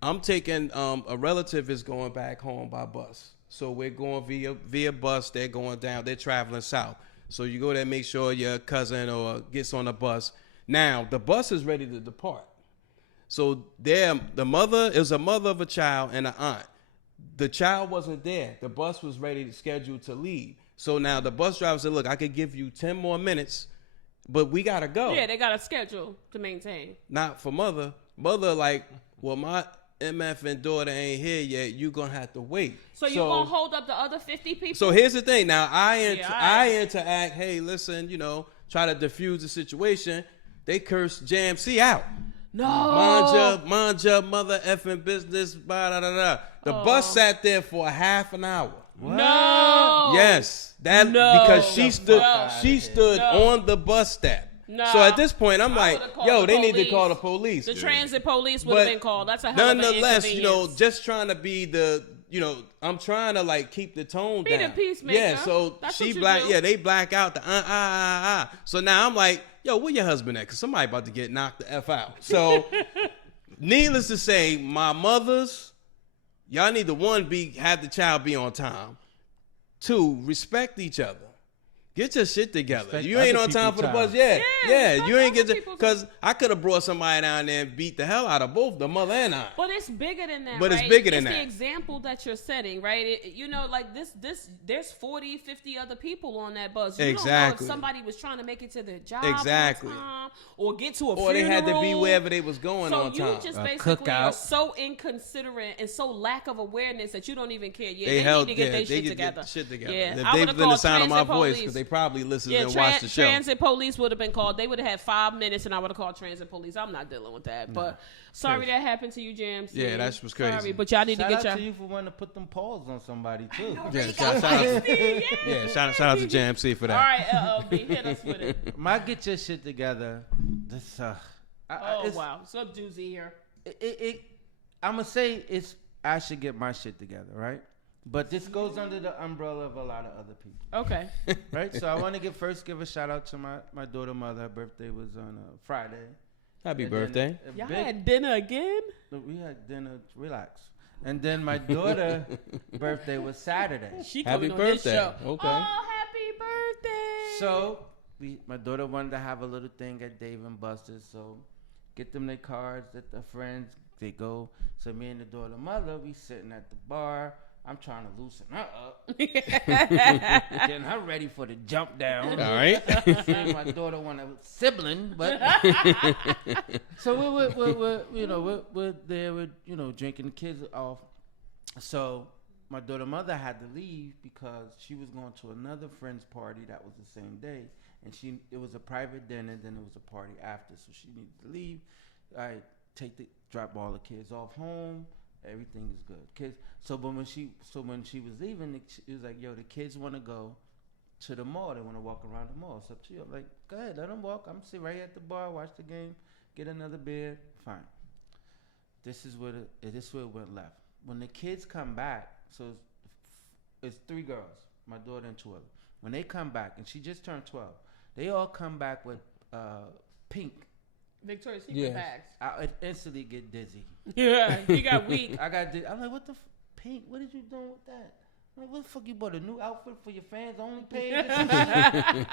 I'm taking a relative is going back home by bus. So we're going via bus. They're going down. They're traveling south. So you go there, make sure your cousin or gets on the bus. Now the bus is ready to depart. So the mother is a mother of a child and an aunt. The child wasn't there. The bus was scheduled to leave. So now the bus driver said, "Look, I could give you 10 more minutes, but we gotta go." Yeah, they got a schedule to maintain. Not for mother. Mother like, well, my MF and daughter ain't here yet. You gonna have to wait. So you gonna hold up the other 50 people? So here's the thing. Now I Yeah, interact. Hey, listen, try to diffuse the situation. They curse JMC out. No. Mind your mother effing business. Blah, da, da, da. The bus sat there for a half an hour. No. Yes, because she stood on the bus step. No. So at this point, I'm like, yo, they need to call the police. The transit police would have been called. That's a hell of an nonetheless, inconvenience. just trying to be I'm trying to like keep the tone Be down. the peacemaker. Yeah, so That's she what you black. do. Yeah, they black out the So now I'm like, yo, where your husband at? Because somebody about to get knocked the F out. So needless to say, my mothers, y'all need to have the child be on time. 2, respect each other. Get your shit together. Respect You ain't other on time for the people's bus. Yeah. respect You ain't other get people's because I could have brought somebody down there and beat the hell out of both the mother and I. But it's bigger than that. But it's right? bigger than It's that. the example that you're setting, right? Like this. There's 40, 50 other people on that bus. You don't know Exactly. if somebody was trying to make it to their job Exactly. on time or get to a Or funeral. they had to be wherever they was going So on you time. just A basically are cookout. so inconsiderate and so lack of awareness that you don't even care. Yeah, They need to get their they shit could together. get the shit together. Yeah, If I they would've was in the called sound of my transit voice, police. because they probably listened Yeah, and watched the show. transit police would have been called. They would have had 5 minutes, and I would have called transit police. I'm not dealing with that. But sorry that happened to you, Jams. Yeah, that was crazy. Sorry, but y'all need Shout to out get to your. you for wanting to put them paws on somebody too. Yeah, shout out to JMC for All that. right, LLB, hit us with it. My get your shit together. This Oh wow, it's a doozy here. I'm gonna say I should get my shit together, right? But this goes under the umbrella of a lot of other people, Okay. right? So I want to give a shout out to my daughter mother. Her birthday was on Friday. Happy And then birthday. a Y'all big- had dinner again? We had dinner. Relax. And then my daughter' birthday was Saturday. She Happy coming on this birthday. show. Okay. Oh, happy birthday. So my daughter wanted to have a little thing at Dave and Buster's. So get them their cards, that their friends, they go. So me and the daughter mother, we sitting at the bar. I'm trying to loosen her up. Getting her ready for the jump down. All right. Saying my daughter want a sibling, but so we're there, drinking the kids off. So my daughter mother had to leave because she was going to another friend's party that was the same day, and it was a private dinner, then it was a party after, so she needed to leave. I drop all the kids off home. Everything is good. But when she was leaving, it was like, yo, the kids want to go to the mall. They want to walk around the mall. It's up to you. I'm like, go ahead, let them walk. I'm sitting right here at the bar, watch the game, get another beer. Fine. This is where it went left. When the kids come back, so it's 3 girls, my daughter and 2 others. When they come back, and she just turned 12, they all come back with pink. Victoria's Secret bags. I instantly get dizzy. Yeah, he got weak. I'm like, what the? paint. What did you do with that? I'm like, what the fuck, you bought a new outfit for your fans only page or some shit?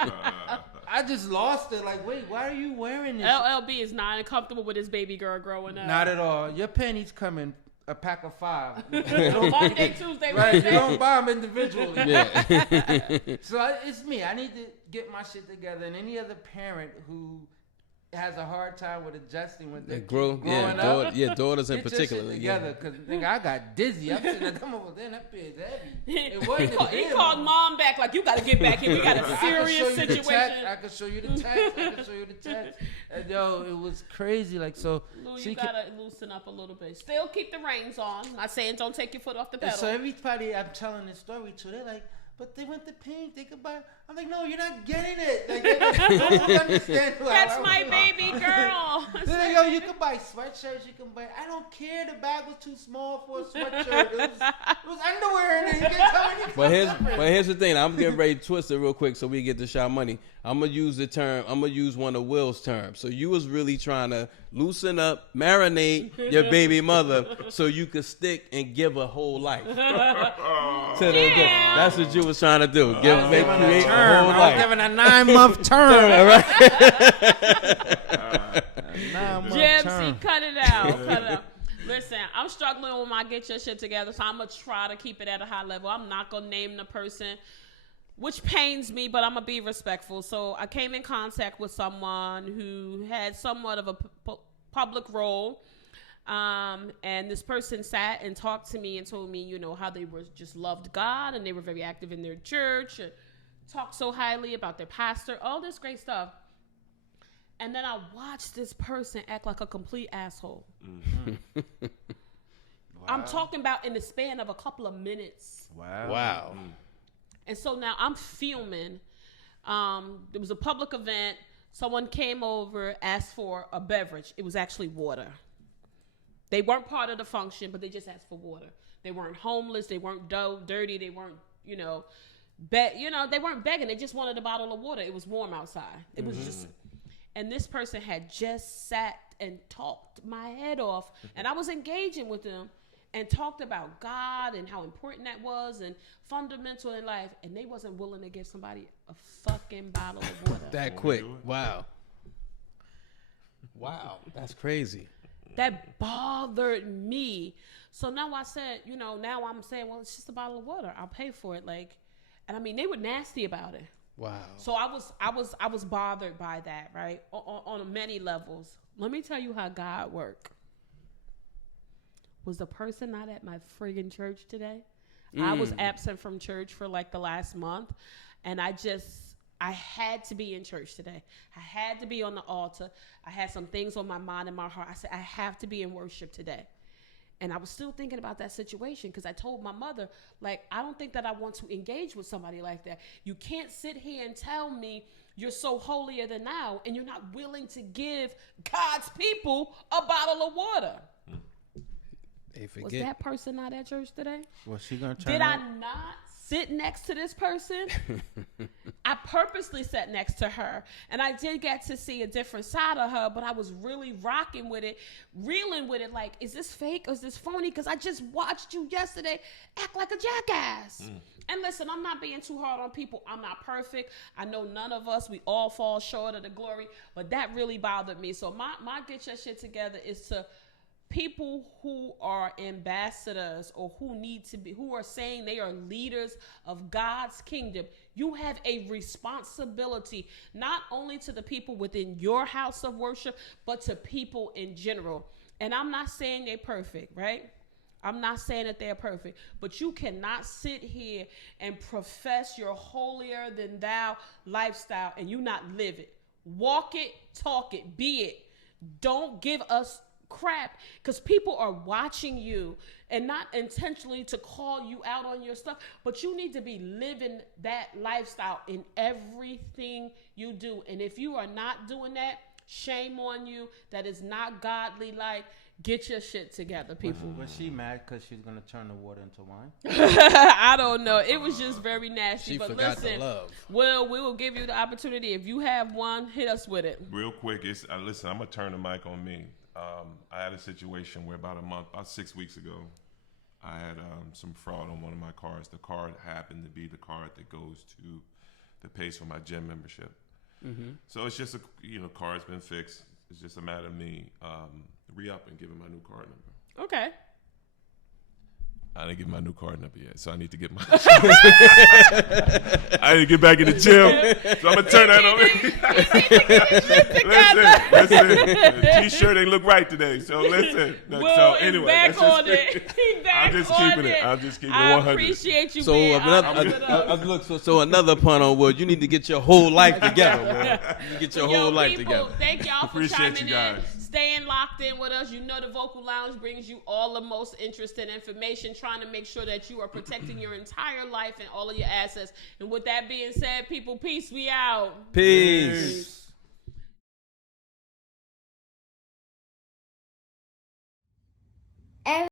I just lost it. Like, wait, why are you wearing this? LLB is not uncomfortable with his baby girl growing up. Not at all. Your panties come in a pack of 5. Monday, Tuesday, right? Wednesday. You don't buy them individually. Yeah. So it's me. I need to get my shit together. And any other parent who has a hard time with adjusting with their growing up, daughters in get particular. your shit together, because nigga, I got dizzy. I'm sitting there, come over there, that bitch heavy. It wasn't he called mom back like, you got to get back here. We got a serious situation. I can show you the text. And yo, it was crazy. Like, so Lou, you got to loosen up a little bit. Still keep the reins on. Not saying don't take your foot off the pedal. So everybody I'm telling this story to, they're like, but they went to Pink. They could buy. I'm like, no, you're not getting it. Like, they don't understand. That's my baby girl. They're like, yo, you can buy sweatshirts. You can buy. I don't care. The bag was too small for a sweatshirt. It was underwear in it. You can't tell me. But here's the thing. I'm getting ready to twist it real quick so we get to Sha Money. I'm gonna use the term. I'm gonna use one of Will's terms. So you was really trying to loosen up, marinate your baby mother, so you could stick and give a whole life. That's what you was trying to do. Create a whole life. Giving a 9-month term. Right? Gypsy, cut it out. Listen, I'm struggling with my get your shit together, so I'm going to try to keep it at a high level. I'm not going to name the person, which pains me, but I'm going to be respectful. So I came in contact with someone who had somewhat of a public role, and this person sat and talked to me and told me, you know, how they were just loved God and they were very active in their church and talked so highly about their pastor, all this great stuff. And then I watched this person act like a complete asshole. Mm-hmm. Wow. I'm talking about in the span of a couple of minutes. Wow. And so now I'm fuming. There was a public event. Someone came over, asked for a beverage. It was actually water. They weren't part of the function, but they just asked for water. They weren't homeless. They weren't dirty. They weren't, they weren't begging. They just wanted a bottle of water. It was warm outside. It was just... And this person had just sat and talked my head off. And I was engaging with them and talked about God and how important that was and fundamental in life. And they wasn't willing to give somebody a fucking bottle of water. That quick. Wow. That's crazy. That bothered me. So now I said, now I'm saying, well, it's just a bottle of water. I'll pay for it. And I mean, they were nasty about it. Wow. So I was bothered by that, right? On many levels. Let me tell you how God worked. Was the person not at my friggin' church today? I was absent from church for like the last month, and I had to be in church today. I had to be on the altar. I had some things on my mind and my heart. I said, I have to be in worship today. And I was still thinking about that situation because I told my mother, I don't think that I want to engage with somebody like that. You can't sit here and tell me you're so holier than thou and you're not willing to give God's people a bottle of water. Was that person not at church today? Was she going to turn Did I not sit next to this person? I purposely sat next to her, and I did get to see a different side of her, but I was really rocking with it, reeling with it, like, is this fake or is this phony? Because I just watched you yesterday act like a jackass. And listen, I'm not being too hard on people. I'm not perfect. I know none of us, we all fall short of the glory, but that really bothered me. So my get your shit together is to people who are ambassadors or who are saying they are leaders of God's kingdom. You have a responsibility not only to the people within your house of worship, but to people in general. And I'm not saying they're perfect, right? I'm not saying that they're perfect, but you cannot sit here and profess your holier than thou lifestyle and you not live it. Walk it, talk it, be it. Don't give us crap, because people are watching you, and not intentionally to call you out on your stuff, but you need to be living that lifestyle in everything you do. And if you are not doing that, shame on you. That is not godly. Get your shit together, people. Was she mad because she's going to turn the water into wine? I don't know. It was just very nasty. She but forgot listen, to love. Well, we will give you the opportunity. If you have one, hit us with it. Real quick, listen, I'm going to turn the mic on me. I had a situation where about 6 weeks ago, I had some fraud on one of my cards. The card happened to be the card that pays for my gym membership. Mm-hmm. So it's just card's been fixed. It's just a matter of me re-up and giving my new card number. Okay. I didn't get my new card number yet, so I need to get my. I need to get back in the gym, so I'm gonna turn that on. Listen. The T-shirt ain't look right today, so listen. Will is back on it. I'm just keeping it 100. I appreciate you. So so another pun on Will. You need to get your whole life together, Will. You get your whole life together. Thank y'all for Appreciate chiming you guys. in, staying locked in with us. You know the Vocal Lounge brings you all the most interesting information, trying to make sure that you are protecting your entire life and all of your assets. And with that being said, people, peace. We out. Peace.